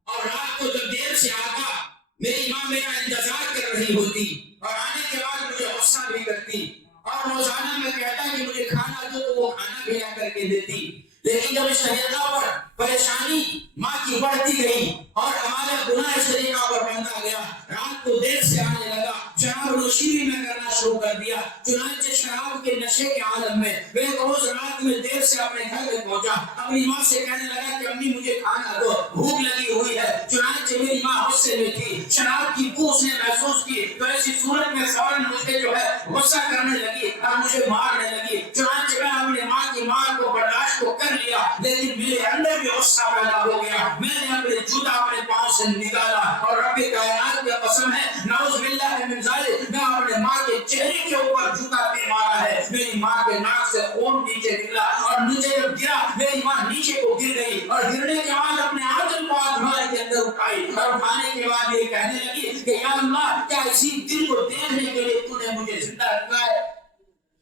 اور رات کو جب دیر سے آتا میری ماں میرا انتظار کر رہی ہوتی، اور آنے کے بعد مجھے غصہ بھی کرتی، اور روزانہ میں کہتا کہ مجھے کھانا دو تو وہ کھانا بھی لا کر کے دیتی۔ لیکن جب اس طریقہ پر پریشانی ماں کی بڑھتی گئی اور ہمارا گناہ اس طریقہ پر بڑھتا گیا، رات کو دیر سے آنے لگا، شراب نوشی بھی میں کرنا شروع کر دیا، چنانچہ شراب کے نشے کے عالم میں میں روز رات میں دیر سے اپنے گھر میں پہنچا، اپنی ماں سے کہنے لگا کہ امی مجھے کھانا دو، بھوک لگی ہوئی ہے۔ چنانچہ میری ماں غصے میں تھی، شراب کی بو اس نے محسوس کی، تو ایسی صورت میں فوراً مجھے جو ہے غصہ کرنے لگی اور مجھے مارنے لگی۔ چنانچہ میں اپنے ماں کی مار کو برداشت کو کر لیا، لیکن میرے اندر بھی غصہ پیدا ہو گیا۔ میں نے اپنے جوتا اپنے پاؤں سے نکالا، اور رب کائنات کی قسم ہے، نعوذ باللہ من ذالک، میں اپنے ماں کے چہرے کے اوپر جوتا پہ مارا ہے۔ میری ماں کے ناک سے خون نیچے نکلا، اور نیچے جب گرا میری ماں نیچے کو گر گئی، اور گرنے کے بعد اپنے عادل کو آزمائے کے اندر اٹھائی، اور اٹھانے کے بعد یہ کہنے لگی کہ یا اللہ، کیا اسی دن کو دیکھنے کے لیے تو نے مجھے زندہ رکھا ہے؟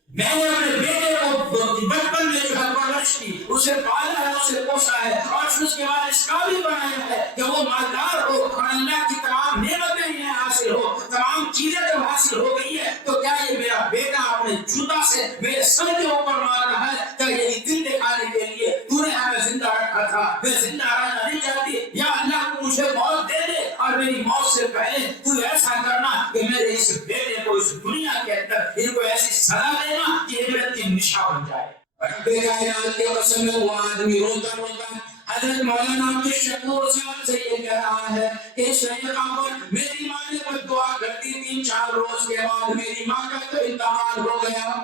میں نے اپنے بیٹے کو بچپن میں جو ہے پرورش کی، اسے پالا ہے، اسے پوسا ہے، اور اس کے بعد اس قابل بنایا ہے کہ وہ مالدار ہو، اور اللہ کی تمام نعمتیں انہیں حاصل ہو، تمام چیزیں جب حاصل ہو گئی ہے تو کیا یہ میرا بیٹا اپنے جوتا سے میرے سر کے اوپر مار رہا ہے؟ کیا یہی دن دکھانے کے لیے تو نے ہمیں زندہ رکھا تھا؟ میں زندہ رہنا نہیں چاہتی، یا اللہ تو مجھے موت دے دے، اور میری موت سے پہلے تو ایسا کرنا کہ میرے اس بیٹے کو اس دنیا کے اندر ان کو ایسی سزا دینا کہ عبرت کی نشان بن جائے۔ رب کائنات کے قسم ہے، وہ آدمی روتا روتا حضرت مولانا عبدالشکور صاحب سے یہ کہہ رہا ہے کہ اس طریقہ پر میری ماں نے بد دعا کرتی، 3-4 روز کے بعد میری ماں کا تو انتقال ہو گیا،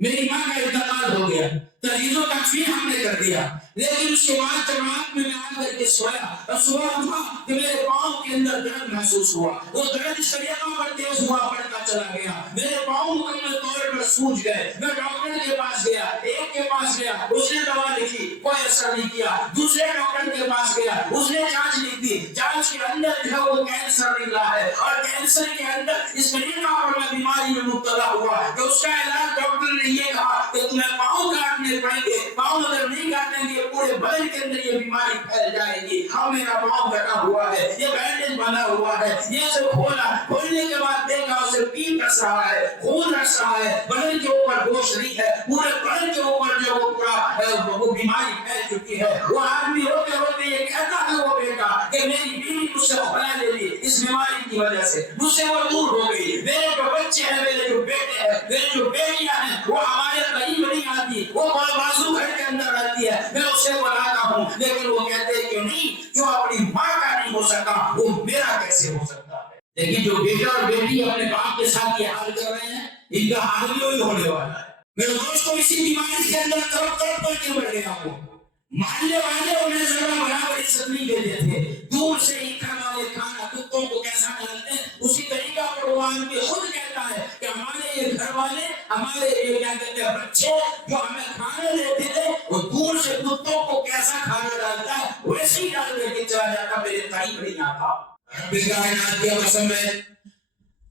میری ماں کا انتقال ہو گیا، تجہیز و تکفین ہم نے کر دیا، لیکن اس کے بعد جب رات میں آ کر کے سویا اور صبح اٹھا کہ میرے پاؤں کے اندر درد محسوس ہوا، وہ درد اس طریقہ پر تیز ہوا بڑھتا چلا گیا، میرے پاؤں مکمل طور پر سوج گئے، میں ڈاکٹر کے پاس گیا، ایک کے پاس گیا، اس نے دوا لکھی، کوئی اثر نہیں کیا، دوسرے ڈاکٹر کے پاس گیا، اس نے جانچ لکھ دی، جانچ کے اندر جو ہے وہ کینسر نکلا ہے، اور کینسر کے اندر اس طریقہ پر میں بیماری میں مبتلا ہوا کہ اس کا علاج ڈاکٹر نے یہ کہا کہ تمہیں پاؤں کاٹنے پڑیں گے، پاؤں اگر نہیں کاٹیں گے پورے بدن کے اندر یہ بیماری پھیل جائے گی۔ اب میرا پاؤں کٹا ہوا ہے، یہ بینڈیج بنا ہوا ہے، یہ سے کھولنے کے بعد دیکھا اسے پیپ رس رہا ہے، خون رس رہا ہے، بدن کے اوپر گوشت نہیں ہے، پورے بدن کے اوپر جو وہ پورا وہ بیماری پھیل چکی ہے۔ وہ آدمی روتے روتے یہ کہتا ہے وہ بیٹا کہ میری بیوی مجھ سے خلا لے لی اس بیماری کی وجہ سے، مجھ سے وہ دور ہو گئی، میرے جو بچے ہیں، میرے جو بیٹے ہیں، میری جو بیٹیاں ہیں، وہ ہمارے قریب نہیں آتی، وہ بڑا بازو گھر کے اندر رہتی ہے، میں اسے بلاتا ہوں، لیکن وہ کہتے ہیں کہ نہیں، جو اپنی ماں کا نہیں ہو سکا وہ میرا کیسے ہو سکتا ہے؟ لیکن جو بیٹا اور بیٹی اپنے باپ کے ساتھ یہ حال کر رہے ہیں، ان کا حال بھی وہی ہونے والا ہے۔ میرے دوستوں، اسی بیماری کے اندر تڑپ تڑپ کر کے بڑھ گیا وہ، محلے والے انہیں ذرا برابر عزت نہیں دیتے تھے، دور سے ہی گھر والے کھانا کتوں کو کیسا ڈالتے ہیں اسی طریقہ پر وہ آدمی خود کہتا ہے کہ ہمارے یہ گھر والے، ہمارے یہ کیا کہتے ہیں بچے جو ہمیں کھانا دیتے تھے، وہ دور سے کتوں کو کیسا کھانا ڈالتا ہے ویسے ہی ڈال کر کے چلا جاتا، میرے قریب نہیں آتا۔ رب کائنات کی قسم ہے،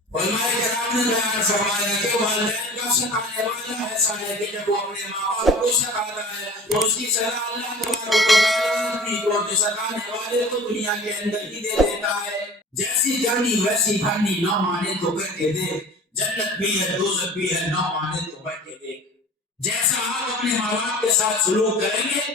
علماء کرام نے بیان فرمایا کہ والدین کا سکھانے والا ایسا ہے کہ جب وہ اپنے ماں باپ کو سکھاتا ہے تو اس کی سزا اللہ تبارک و تعالیٰ کو سکھانے والے کو دنیا کے اندر ہی دے دیتا ہے۔ جیسی کرنی ویسی بھرنی، نہ مانے تو کر کے دے، جنت بھی ہے دوزخ بھی ہے، نہ مانے تو بچ کے دے۔ جیسا آپ اپنے ماں باپ کے ساتھ سلوک کریں گے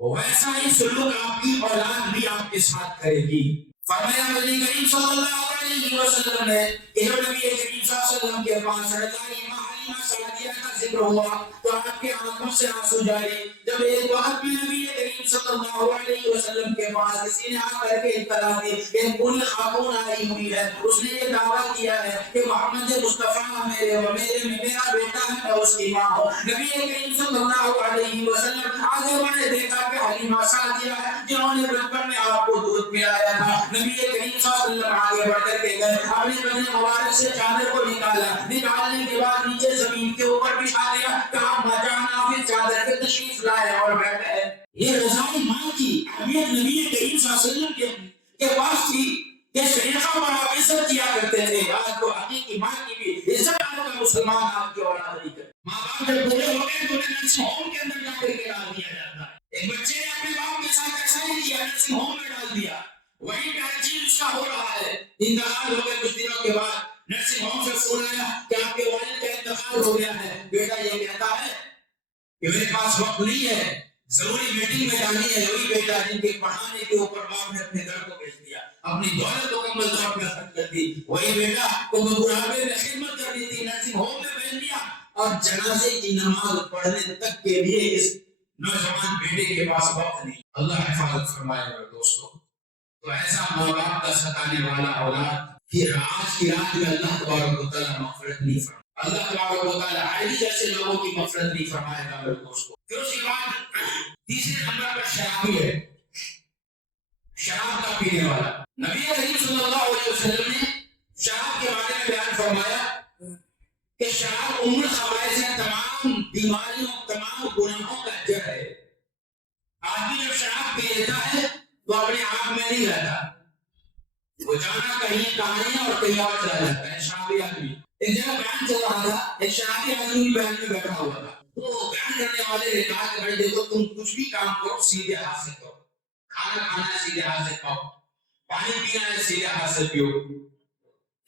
ویسا ہی سلوک آپ کی اولاد بھی آپ کے ساتھ کرے گی۔ فرمایا نبی کریم صلی اللہ علیہ وسلم نے کہ جب نبی کریم صلی اللہ علیہ وسلم کے پاس حلیمہ سعدیہ کا ذکر ہوا تو آپ کے آنکھوں سے آنسو جاری۔ جب ایک وقت میں نبی کریم صلی اللہ علیہ وسلم کے پاس کسی نے آ کر کے اطلاع دی کہ کوئی خاتون آئی ہوئی ہے، اس نے یہ دعویٰ کیا ہے کہ محمد مصطفیٰ میرا بیٹا ہے، میں اس کی ماں ہوں۔ نبی کریم صلی اللہ علیہ وسلم آگے بڑھے، دیکھا کہ حلیمہ سعدیہ ہے جنہوں نے بچپن میں آپ کو دودھ پلایا تھا۔ نبی کریم صلی اللہ علیہ وسلم آگے بڑھ کر کے گئے، اپنے بدن مبارک سے چادر کو نکالنے کے بعد نیچے زمین کے اوپر بچھا دیا، کہا مجانا پھر چادر کے تشریف لائے اور بیٹھے۔ یہ رضائی ماں کی اہمیت نبی کریم صلی اللہ علیہ وسلم کے پاس تھی کہ شریعہ پر آپ عزت کیا کرتے تھے۔ آج تو حقیقی ماں کی بھی عزت کا مسلمان آپ کی اولاد نہیں کرتے۔ ماں باپ جب بوڑھے ہو گئے تو انہیں نرسنگ ہوم کے اندر جا کر کے ڈال دیا جاتا ہے۔ ایک بچے نے اپنے باپ کے ساتھ ایسا ہی کیا، نرسنگ ہوم میں ڈال دیا، وہیں پہ ہر چیز اس کا ہو رہا ہے۔ انتقال ہو گئے کچھ دنوں کے بعد نرسنگ ہوم سے فون آیا کہ آپ کے والد کا انتقال ہو گیا ہے۔ بیٹا یہ کہتا ہے کہ میرے پاس وقت نہیں ہے، ضروری میٹنگ میں جانی ہے۔ وہی بیٹا جن کے پڑھانے کے اوپر باپ نے اپنے گھر کو بیچ دیا، اپنی دولت کو مکمل طور پر خرچ کر دی۔ وہی بیٹا کو بڑھاپے میں خدمت کرنی تھی، نرسنگ ہوم میں بھیج دیا، اور جنازے کی نماز پڑھنے تک کے لیے اس نوجوان بیٹے کے پاس وقت نہیں۔ اللہ حفاظت فرمائے میرے دوستوں۔ تو ایسا ماں باپ کا ستانے والا اولاد پھر آج کی رات میں اللہ تبارک و تعالیٰ مغفرت نہیں فرمائے، اللہ تبارک و تعالیٰ علی جیسے لوگوں کی مغفرت نہیں فرمائے گا میرے دوستوں۔ پھر اس کے بعد تیسرے نمبر پر شرابی ہے، شراب کا پینے والا۔ نبی کریم صلی اللہ علیہ وسلم نے شراب کے بارے میں بیان فرمایا کہ شراب ام الخبائث ہے، تمام بیماریوں تمام گناہوں کا جڑ ہے۔ آدمی جب شراب پی لیتا ہے تو اپنے آپ میں نہیں رہتا، وہ جانا کہیں کہانی اور کہیں اور چلا جاتا ہے۔ شرابی آدمی ایک جگہ بیان چل رہا تھا، ایک شرابی آدمی بیان میں بیٹھا ہوا تھا، تو بیان کرنے والے نے کہا کہ بھائی دیکھو تم کچھ بھی کام کرو سیدھے ہاتھ سے کرو، کھانا کھانا ہے سیدھے ہاتھ سے کھاؤ، پانی پینا ہے سیدھے ہاتھ سے پیو،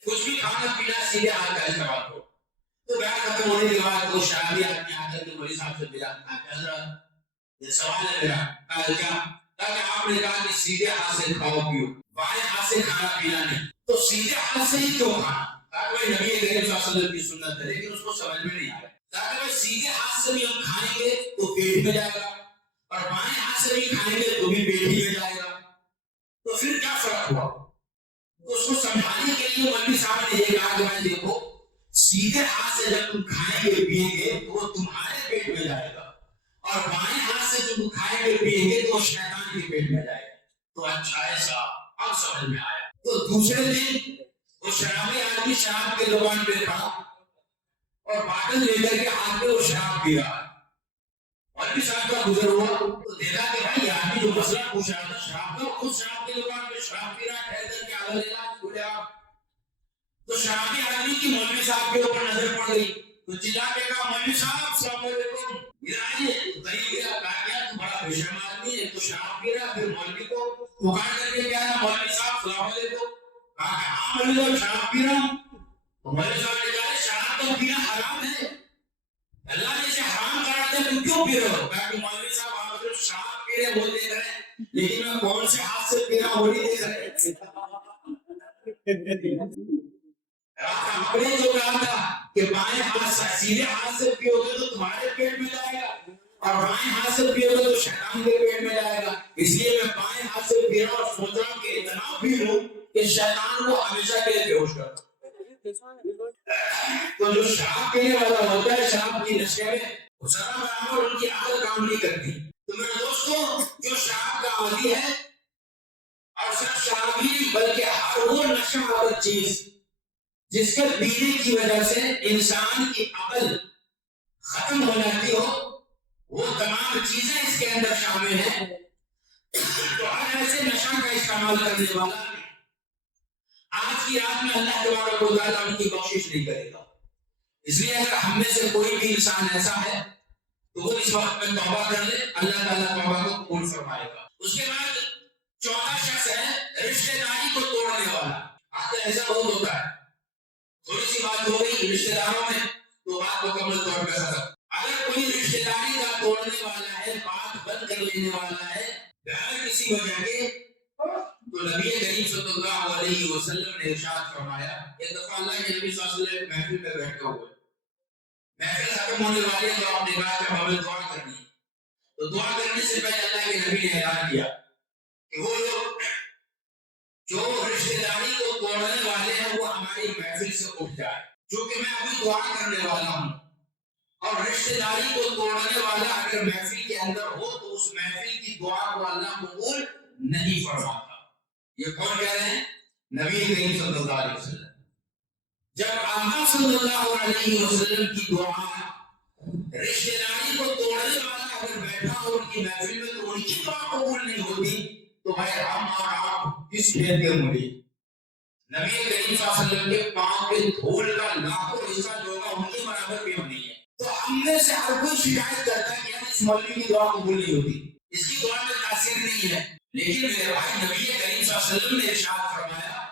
کچھ بھی کھانا پینا سیدھے ہاتھ کا استعمال کرو۔ تو بیان ختم ہونے کے بعد وہ شرابی آدمی آ کر کے مولوی صاحب سے ملا، حضرت یہ سوال ہے میرا، کہا کیا؟ کہ آپ نے کہا کہ سیدھے ہاتھ سے کھاؤ پیو، بائیں ہاتھ سے کھانا پینا نہیں، تو سیدھے ہاتھ سے ہی کیوں کھانا؟ کہا کہ نبی کریم صلی اللہ علیہ وسلم کی سنت ہے، لیکن اس کو سمجھ میں نہیں آیا۔ کہا کہ سیدھے ہاتھ سے بھی ہم کھائیں گے تو پیٹ میں جائے گا، اور بائیں ہاتھ سے بھی کھائیں گے تو بھی پیٹ ہی میں جائے گا، تو پھر کیا فرق ہوا؟ اس کو سمجھانے کے لیے مولوی صاحب نے یہ کہا کہ بھائی دیکھو سیدھے ہاتھ سے جب تم کھائیں گے پیئیں گے تو وہ تمہارے پیٹ میں جائے گا، اور بائیں ہاتھ سے جب تم کھائیں گے پیئیں گے تو وہ شیطان کے پیٹ میں جائے گا۔ تو اچھا ایسا اب سمجھ میں آیا۔ تو دوسرے دن وہ شرابی آدمی شراب کے دکان پہ تھا اور باٹل لے کر کے ہاتھ میں وہ شراب پی رہا ہے۔ مولوی صاحب کا گزر ہوا تو دیکھا کہ بھائی یہ آدمی جو مسئلہ پوچھ رہا تھا شراب کا، خود شراب کی دکان پہ شراب پی رہا ہے، ٹھہر کر کے آدھا لے رہا ہے، بولے آپ۔ تو شرابی آدمی کی مولوی صاحب کے اوپر نظر پڑ گئی، تو چلا کے کہا مولوی صاحب السلام علیکم، ادھر آئیے۔ تو قریب گیا، کہا گیا تو بڑا بے شرم آدمی ہے، تو شراب پی رہا، پھر مولوی کو پکار کر کے کہا مولوی صاحب السلام علیکم، کہا کہ ہاں مولوی صاحب شراب پی رہا ہوں۔ تو مولوی صاحب نے کہا شراب تو پینا حرام ہے، اللہ نے اسے حرام کرا دیا، تم کیوں پی رہے ہو؟ کہا کہ مولوی صاحب آپ صرف شراب پی رہے وہ دیکھ رہے ہیں، لیکن میں کون سے ہاتھ سے پی رہا ہوں وہ نہیں دیکھ رہے۔ آپ نے جو کہا تھا کہ بائیں ہاتھ سے سیدھے ہاتھ سے پیو گے تو تمہارے پیٹ میں جائے گا، اور بائیں ہاتھ سے پیو گے تو شیطان کے پیٹ میں جائے گا، اس لیے میں بائیں ہاتھ سے پی رہا ہوں اور سوچ رہا ہوں کہ اتنا پی لوں کہ شیطان کو ہمیشہ کے لیے بے ہوش کر دوں۔ تو جو شراب پینے والا ہوتا ہے شراب کی نشے میں ذرا برابر ان کی عقل کام نہیں کرتی۔ تو میرے دوستوں جو شراب کا عادی ہے، اور صرف شراب ہی بلکہ ہر وہ نشہ آور چیز جس کے پینے کی وجہ سے انسان کی عقل ختم ہو جاتی ہو، وہ تمام چیزیں اس کے اندر شامل ہیں۔ تو ہر ایسے نشہ کا استعمال کرنے والا آج کی رات میں اللہ تبارک و تعالیٰ ان کی بخشش نہیں کرے گا۔ اس لیے اگر ہم میں سے کوئی بھی انسان ایسا ہے تو وہ اس وقت میں توبہ کر لے، اللہ تعالیٰ توبہ کو قبول فرمائے گا۔ اس کے بعد چوتھا شخص ہے رشتہ داری کو توڑنے والا۔ آج ایسا بہت ہوتا ہے، تھوڑی سی بات ہو گئی رشتہ داروں میں تو بات مکمل طور پہ ختم۔ اگر کوئی رشتہ داری کا توڑنے والا ہے، بات بند کر لینے والا ہے بغیر کسی وجہ کے، تو نبی کریم صلی اللہ علیہ وسلم نے ارشاد فرمایا، ایک دفعہ اللہ کے نبی صلی اللہ علیہ وسلم محفل پہ بیٹھے ہوئے، محفل ختم ہونے والی ہے تو آپ نے کہا کہ ہمیں دعا کرنی ہے، تو دعا کرنے سے پہلے اللہ کے نبی نے اعلان کیا اٹھ جائے. چونکہ میں ابھی دعا کرنے والا ہوں اور رشتہ داری کو توڑنے والا اگر محفل کے اندر ہو تو اس محفل کی دعا کو اللہ قبول نہیں فرماتا. یہ کون کہہ رہے ہیں؟ نبی کریم صلی اللہ علیہ وسلم. جب آقا صلی اللہ علیہ وسلم کی دعا رشتہ داری کو توڑنے والا اگر بیٹھا ہو ان کی محفل میں تو ان کی دعا قبول نہیں ہوتی تو بھائی ہم اور آپ کس خیر کے مرید؟ نبی کریم صلی اللہ علیہ وسلم کے پاؤں کے دھول کا لاکھوں حصہ جو ہوگا ان کے برابر بھی نہیں ہے. تو ہم میں سے ہر کوئی شکایت کرتا ہے کہ اس مولوی کی دعا قبول نہیں ہوتی, اس کی دعا میں تاثیر نہیں ہے. لیکن میرے بھائی نبی کریم صلی اللہ علیہ وسلم نے ارشاد فرمایا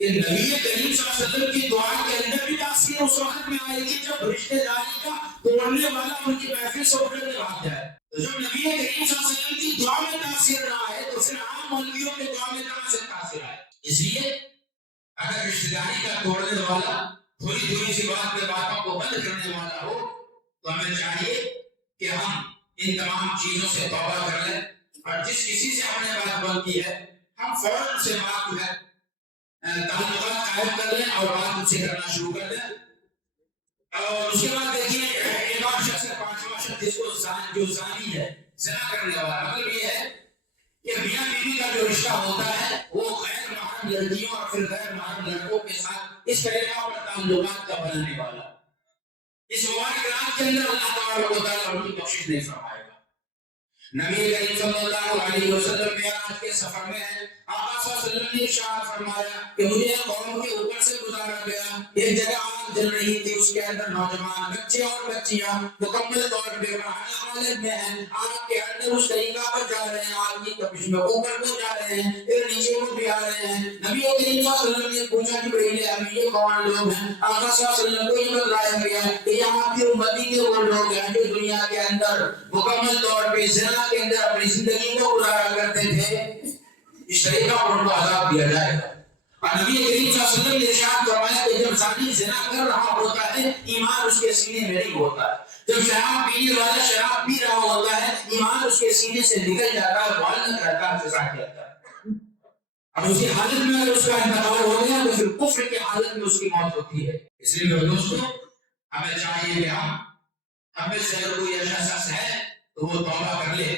کہ نبی کریم صلی اللہ علیہ وسلم کی دعا کے اندر بھی تاثیر اس وقت میں آئے گی جب رشتہ داری کا توڑنے والا ان کی محفل سے اٹھ کر بھاگ جائے. تو جب نبی کریم صلی اللہ علیہ وسلم کی دعا میں تاثیر نہ آئے تو پھر عام مولویوں کی دعا میں کہاں سے تاثیر آئے؟ اس لیے اگر رشتہ داری کا توڑنے والا تھوڑی تھوڑی سی بات پہ باتوں کو بند کرنے والا ہو تو ہمیں چاہیے کہ ہم ان تمام چیزوں سے توبہ کر لیں اور جس کسی سے ہم نے بات بند کی ہے ہم فوراً سے بات جو ہے تعلقات قائم کر لیں اور بات ان سے کرنا شروع کر دیں. اور اس کے بعد دیکھیے ایک اور شخص ہے, پانچواں شخص جس کو جو زانی ہے, زنا کرنے والا. مطلب یہ ہے کہ میاں بیوی کا جو رشتہ ہوتا ہے وہ غیر محرم لڑکیوں اور پھر غیر محرم لڑکوں کے ساتھ اس طریقہ پر تعلقات کا بنانے والا. اس مبارک رات کے اندر اللہ تبارک و تعالیٰ ان کی بخشش نہیں فرمائے گا. نبی کریم صلی اللہ علیہ وسلم معراج کے سفر میں ہیں. آقا صلی اللہ علیہ وسلم نے ارشاد فرمایا کہ مجھے قوم کے اوپر سے گزارا گیا. ایک جگہ آگ جل رہی تھی, اس کے اندر نوجوان بچے اور بچیاں مکمل طور پہ حالت میں ہیں. آگ کے اندر اس طریقہ پر جا رہے ہیں, آگ کی تپش میں اوپر کو جا رہے ہیں, پھر نیچے کو بھی آ رہے ہیں. نبی کریم صلی اللہ علیہ وسلم نے پوچھا کہ بھئی ابھی یہ کون لوگ ہیں؟ آقا صلی اللہ علیہ وسلم کو یہ بتلایا گیا کہ یہ آپ کی امتی کے وہ لوگ ہیں جو دنیا کے اندر مکمل طور پہ زنا کے اندر اپنی زندگی کو گزارا کرتے تھے. اس طریقہ پر ان کو عذاب دیا جائے گا. اور نبی کریم صلی اللہ علیہ وسلم نے ارشاد فرمایا کہ جب زانی زنا کر رہا ہوتا ہے ایمان اس کے سینے میں نہیں ہوتا. جب شراب پینے والا شراب پی رہا ہوتا ہے ایمان اس کے سینے سے نکل جاتا ہے, معلق رہتا ہے, فضا جاتا ہے. اب اس کی حالت میں اگر اس کا انتقال ہو گیا تو پھر کفر کی حالت میں اس کی موت ہوتی ہے. اس لیے میرے دوستو ہمیں چاہیے کہ ہم میں سے اگر کوئی ایسا شخص ہے تو وہ توبہ کر لے,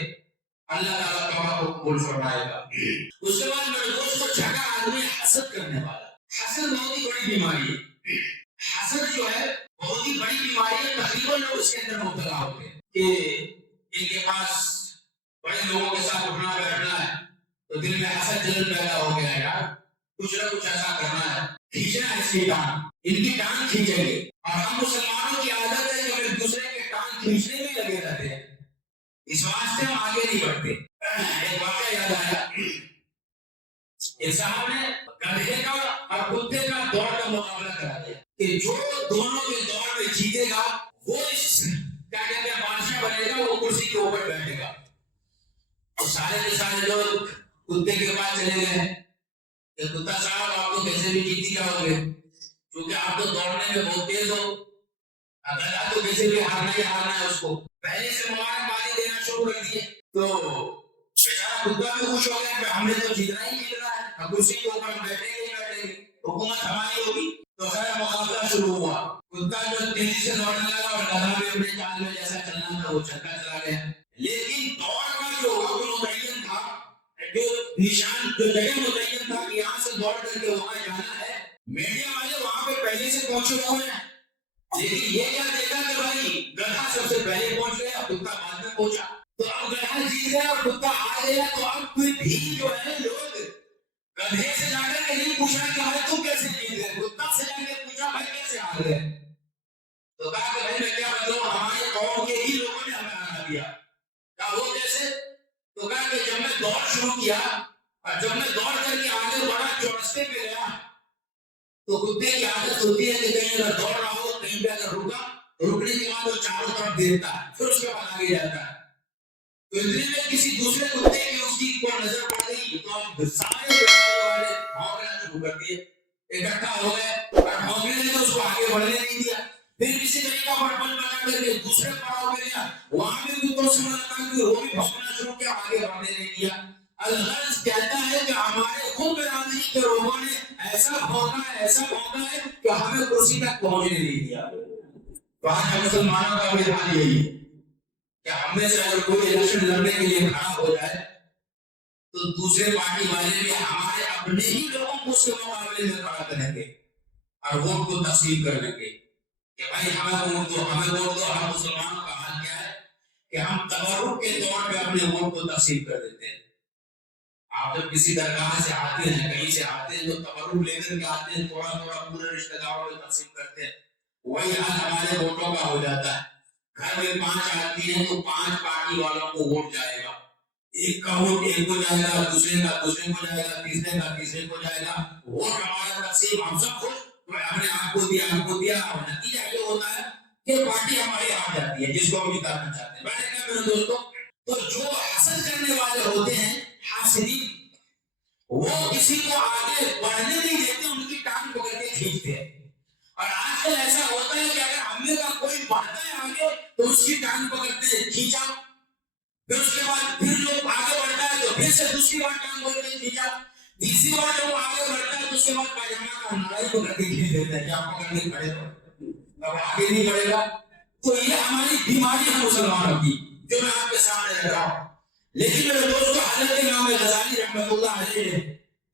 اللہ تعالیٰ توبہ کو قبول فرمائے گا. اس کے بعد میرے دوستو چھٹا آدمی حسد کرنے والا. حسد بہت ہی بڑی بیماری ہے. حسد جو ہے بہت ہی بڑی بیماری ہے. تقریباً لوگ اس کے اندر مبتلا ہوتے ہیں کہ ان کے پاس بڑے لوگوں کے ساتھ اٹھنا بیٹھنا ہے تو دل میں حسد جلن پیدا ہو گیا ہے, یار کچھ نہ کچھ ایسا کرنا ہے, کھینچنا ہے اس کی ٹانگ, ان کی ٹانگ کھینچیں گے. اور ہم مسلمانوں کی عادت ہے کہ ہم ایک دوسرے کے ٹانگ کھینچنے میں لگے رہتے ہیں, اس واسطے ہم آگے نہیں بڑھتے. ایک واقعہ یاد آیا, ایک صاحب نے گدھے کا اور کتے کا دوڑ کا مقابلہ کرا دیا کہ جو دونوں کے دوڑ میں جیتے گا وہ اس کیا کہتے ہیں بادشاہ بنے گا, وہ کرسی کے اوپر بیٹھے گا. سارے کے سارے لوگ کتے کے پاس چلے گئے کہ کتا صاحب آپ تو کیسے بھی جیتی جاؤ گے کیونکہ آپ تو دوڑنے میں بہت تیز ہو, گدھا تو کیسے بھی ہارنا ہی ہارنا ہے. اس کو پہلے سے مبارکبادی دینا شروع کر دیے تو بیچارہ کتا بھی خوش ہو گیا کہ ہم نے تو جیتنا ہی جیتنا ہے, اب کرسی کے اوپر ہم بیٹھیں گے ہی بیٹھیں گے, حکومت ہماری ہوگی. تو خیر مقابلہ شروع ہوا. کتا جو تیزی سے دوڑنے لگا اور گدھا بھی اپنے چال میں جیسا چلنا تھا وہ چلتا چلا گیا. لیکن دوڑ کا جو وقت متعین تھا, جو نشان جو جگہ متعین تھا کہ یہاں سے دوڑ کر کے وہاں جانا ہے, میڈیا والے وہاں پہ پہلے سے پہنچے ہوئے ہیں. لیکن یہ کیا دیکھا کہ بھائی گدھا سب سے پہلے پہنچ گیا, کتا بعد میں پہنچا. تو اب گدھا جیت گیا اور کتا آ گیا. تو اب کوئی بھی جو ہے لوگ گدھے سے جا کر کے نہیں پوچھا کہ بھائی تم کیسے جیت گئے, کتا سے جا کے پوچھا بھائی کیسے آ گئے. تو کہا کہ بھائی میں کیا بتاؤں, ہمارے قوم کے ہی لوگوں نے ہمیں آنا دیا. کہا وہ کیسے؟ تو کہا کہ جب میں دوڑ شروع کیا اور جب میں دوڑ کر کے آگے بڑا چورستے پہ گیا تو کتے کی عادت ہوتی ہے کہ کہیں اگر دوڑ رہا ہو کہیں پہ اگر رکا, رکنے کے بعد وہ چاروں طرف دیکھتا ہے, پھر اس کے بعد آگے جاتا ہے. تو اتنے میں کسی دوسرے کتے کی اس کی کو نظر پڑ گئی تو ہم سارے والے بھونکنا شروع کر دیے, اکٹھا ہو گئے اور بھونکنے نے تو اس کو آگے بڑھنے نہیں دیا. پھر کسی طریقہ پر بل بنا کر کے دوسرے پڑاؤ پہ گیا, وہاں بھی کتوں سے ملاقات ہوئی, وہ بھی بھونکنا شروع کیا, آگے بڑھنے نہیں دیا. الغرض کہتا ہے کہ ہمارے خود برادری کے لوگوں نے ایسا بھونکا ہے کہ کہ ہمیں کرسی تک پہنچنے نہیں دیا. تو آج ہم مسلمانوں کا بھی حال یہی ہے کہ ہم میں سے اگر کوئی الیکشن لڑنے کے لیے کھڑا ہو جائے تو دوسرے پارٹی والے بھی ہمارے اپنے ہی لوگوں کو اس کے مقابلے میں کھڑا کریں گے اور ووٹ کو تقسیم کر لیں گے کہ بھائی ہمیں ووٹ دو, ہمیں ووٹ دو. ہم مسلمانوں کا حال کیا ہے کہ ہم تبرک کے طور پہ اپنے ووٹ کو تقسیم کر دیتے ہیں. آپ جب کسی درگاہ سے آتے ہیں, کہیں سے آتے ہیں, تو تبرک لے کر کے آتے ہیں, تھوڑا تھوڑا پورے رشتہ داروں میں تقسیم کرتے ہیں. وہی حال ہمارے ووٹوں کا ہو جاتا ہے. گھر میں 5 آدمی ہیں تو 5 پارٹی والوں کو ووٹ جائے گا. ایک کا ووٹ ایک کو جائے گا, دوسرے کا دوسرے کو جائے گا, تیسرے کا تیسرے کو جائے گا. ووٹ ہمارا تقسیم ہم سب خوش, ہم نے آپ کو دیا, ہم کو دیا, اور نتیجہ یہ ہوتا ہے کہ پارٹی ہماری ہار جاتی ہے جس کو ہم جتانا چاہتے ہیں. میں نے کہا میرے دوستوں, تو جو حسد کرنے والے ہوتے ہیں, حاسدین, وہ کسی کو آگے بڑھنے نہیں دیتے, ان کی ٹانگ پکڑ کے کھینچتے ہیں. اور آج کل ایسا ہوتا ہے کہ اگر ہم میں کا کوئی بڑھتا ہے آگے تو اس کی ٹانگ پکڑتے ہیں, کھینچا. پھر اس کے بعد پھر لوگ آگے بڑھتا ہے تو پھر سے دوسری بار ٹانگ پکڑ کے کھینچا. تیسری بار جب وہ آگے بڑھتا ہے تو اس کے بعد پاجامہ کا نائی پکڑ کے کھینچ دیتا ہے کہ آپ پکڑ کے کھڑے ہو, اب آگے نہیں بڑھے گا. تو یہ ہماری بیماری ہے مسلمانوں کی, جو میں آپ کے سامنے رکھ رہا ہوں. لیکن میرے دوستو, حضرت امام غزالی رحمۃ اللہ علیہ نے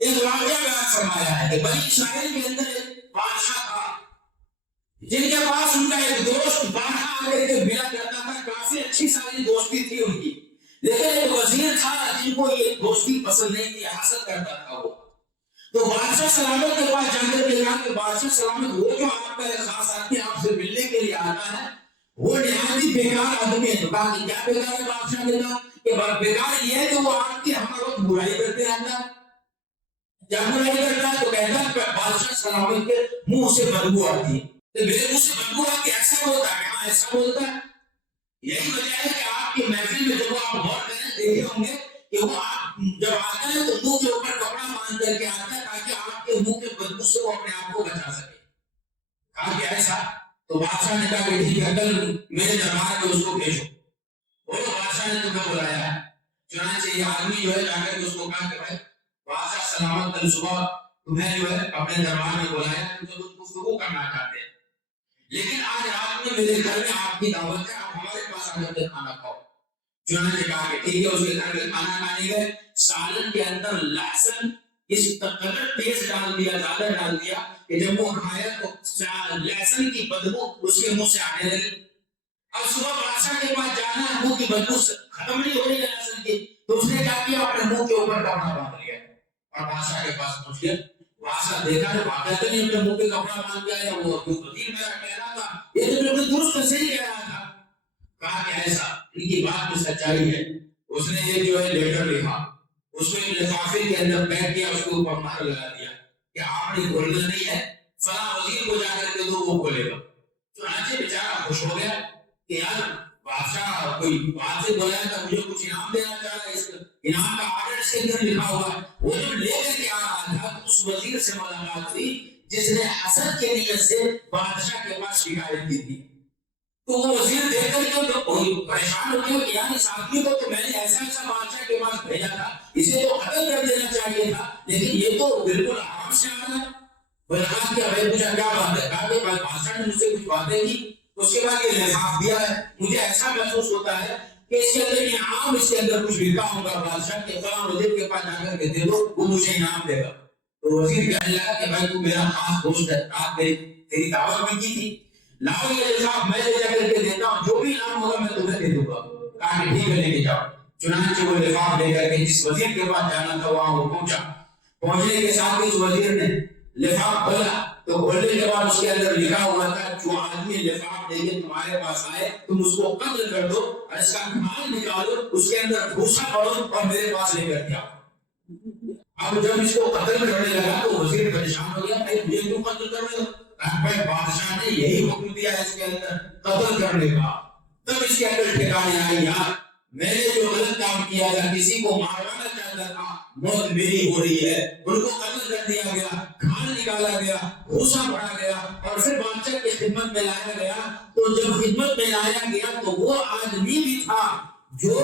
ایک واقعہ بیان فرمایا ہے کہ بنی اسرائیل کے اندر ایک بادشاہ تھا جن کے پاس ان کا ایک دوست بارہا آ کر کے ملا کرتا تھا. کافی اچھی ساری دوستی تھی ان کی, لیکن ایک وزیر تھا جن کو یہ دوستی پسند نہیں تھی, حسد کرتا تھا وہ. تو بادشاہ سلامت کے پاس جا کر کے کہا کہ بادشاہ سلامت, وہ جو آپ کا ایک خاص آدمی آپ سے ملنے کے لیے آتا ہے وہ نہایت ہی بیکار آدمی ہے. تو کہا کہ کیا بیکار ہے؟ بادشاہ نے کہا کہ بیکار یہ ہے کہ وہ آپ کی ہر وقت برائی کرتے رہتا ہے. جب برائی کرتا ہے تو کہتا ہے بادشاہ سلامت کے منہ سے بدبو آتی ہے. تو میرے منہ سے بدبو آتی ہے, ایسا ہوتا ہے؟ ہاں ایسا بولتا ہے. یہی وجہ ہے کہ آپ کی محفل میں جب آپ غور کریں دیکھے ہوں گے کہ وہ آپ جب آتا ہے تو منہ کے اوپر کپڑا باندھ کر کے آتا ہے تاکہ آپ کے منہ کے بدبو سے وہ اپنے آپ کو بچا سکے. کہا کہ ایسا؟ تو بادشاہ نے کہا کہ ٹھیک ہے, کل میرے دربار میں اس کو بھیجو. بولو بادشاہ نے تمہیں بلایا ہے. چنانچہ یہ آدمی جو ہے جا کر کے اس کو کہا کہ بھائی بادشاہ سلامت کل صبح تمہیں جو ہے اپنے دربار میں بلایا, تم سے کچھ گفتگو کرنا چاہتے ہیں, لیکن آج رات میں میرے گھر میں آپ کی دعوت ہے, آپ ہمارے پاس آ کر کے کھانا کھاؤ. چنانچہ کہا کہ ٹھیک ہے, اس کے گھر میں کھانا کھانے گئے. سالن کے اندر لہسن اس قدر تیز ڈال دیا, زیادہ ڈال دیا کہ جب وہ کھایا تو لہسن کی بدبو اس کے منہ سے آنے لگی. اب صبح بادشاہ کے پاس جانا ہے, منہ کی بدبو ختم نہیں ہو رہی ہے لہسن کی, تو اس نے کیا کیا, اپنے منہ کے اوپر کپڑا باندھ لیا اور بادشاہ کے پاس پہنچ گیا. بادشاہ دیکھا کہ واقعہ نہیں اپنے منہ پہ کپڑا باندھ کے آیا, وہ وزیر میرا کہہ رہا تھا, یہ تو بالکل درست صحیح کہہ رہا تھا. کہا کہ ایسا, ان کی بات میں سچائی ہے. اس نے یہ جو ہے لیٹر لکھا, اس کو ایک لفافے کے اندر پیک کیا, اس کے اوپر مہر لگا دیا کہ آپ نے کھولنا نہیں ہے, فلاں وزیر کو جا کر کے دو, وہ کھولے گا. چنانچہ بیچارہ خوش ہو گیا کہ یار بادشاہ کوئی بات سے بولا تھا, مجھے کچھ انعام دینا چاہ رہا ہے, اس انعام کا آرڈر اس کے اندر لکھا ہوا ہے. وہ جب لے کر کے آ رہا تھا تو اس وزیر سے ملاقات ہوئی جس نے حسد کے نیت سے بادشاہ کے پاس شکایت کی تھی. تو وہ وزیر دیکھ کر کے پریشان ہو گیا کہ یار اس آدمی کو تو میں نے ایسا ایسا بادشاہ کے پاس بھیجا تھا, اسے تو قتل کر دینا چاہیے تھا, لیکن یہ تو بالکل آرام سے آ رہا ہے. بلکہ بھائی پوچھا کیا بات ہے, کہا کہ بادشاہ نے مجھ سے کچھ باتیں کی, اس کے بعد یہ لفاف دیا ہے, مجھے ایسا محسوس ہوتا ہے کہ اس کے اندر انعام, اس کے اندر کچھ لکھا ہوگا, بادشاہ کے فلاں وزیر کے پاس جا کر کے دے دو, وہ مجھے انعام دے گا. تو وزیر کہنے لگا کہ بھائی تو میرا خاص دوست ہے, آپ تیری دعوت بھی کی تھی, لاؤ یہ لفاف میں لے جا کر کے دیتا ہوں, جو بھی انعام ہوگا میں تمہیں دے دوں گا. کہا کہ ٹھیک ہے لے کے جاؤ. چنانچہ وہ لفاف لے کر کے جس وزیر کے پاس جانا تھا وہاں وہ پہنچا. پہنچنے کے ساتھ اس وزیر نے لفاف کھولا تو کھولنے کے بعد اس کے اندر لکھا ہوا تھا, جو آدمی لفاف لے کے تمہارے پاس آئے تم اس کو قتل کر دو اور اس کا مال نکالو, اس کے اندر بھوسا پڑو اور میرے پاس لے کر جاؤ. اب جب اس کو قتل کرنے لگا تو وزیر پریشان ہو گیا, بھائی مجھے کیوں قتل کر رہے ہو؟ بھائی بادشاہ نے یہی حکم دیا ہے اس کے اندر قتل کرنے کا. تب اس کے اندر ٹھکانے آئی, یار میں نے جو غلط کام کیا تھا, کسی کو ماروانا چاہتا تھا, موت میری ہو رہی ہے, ان کو قتل کر دیا گیا, کھال نکالا گیا, بھوسا پڑا گیا اور پھر بادشاہ کی خدمت میں لایا گیا. تو جب خدمت میں لایا گیا تو وہ آدمی بھی تھا جو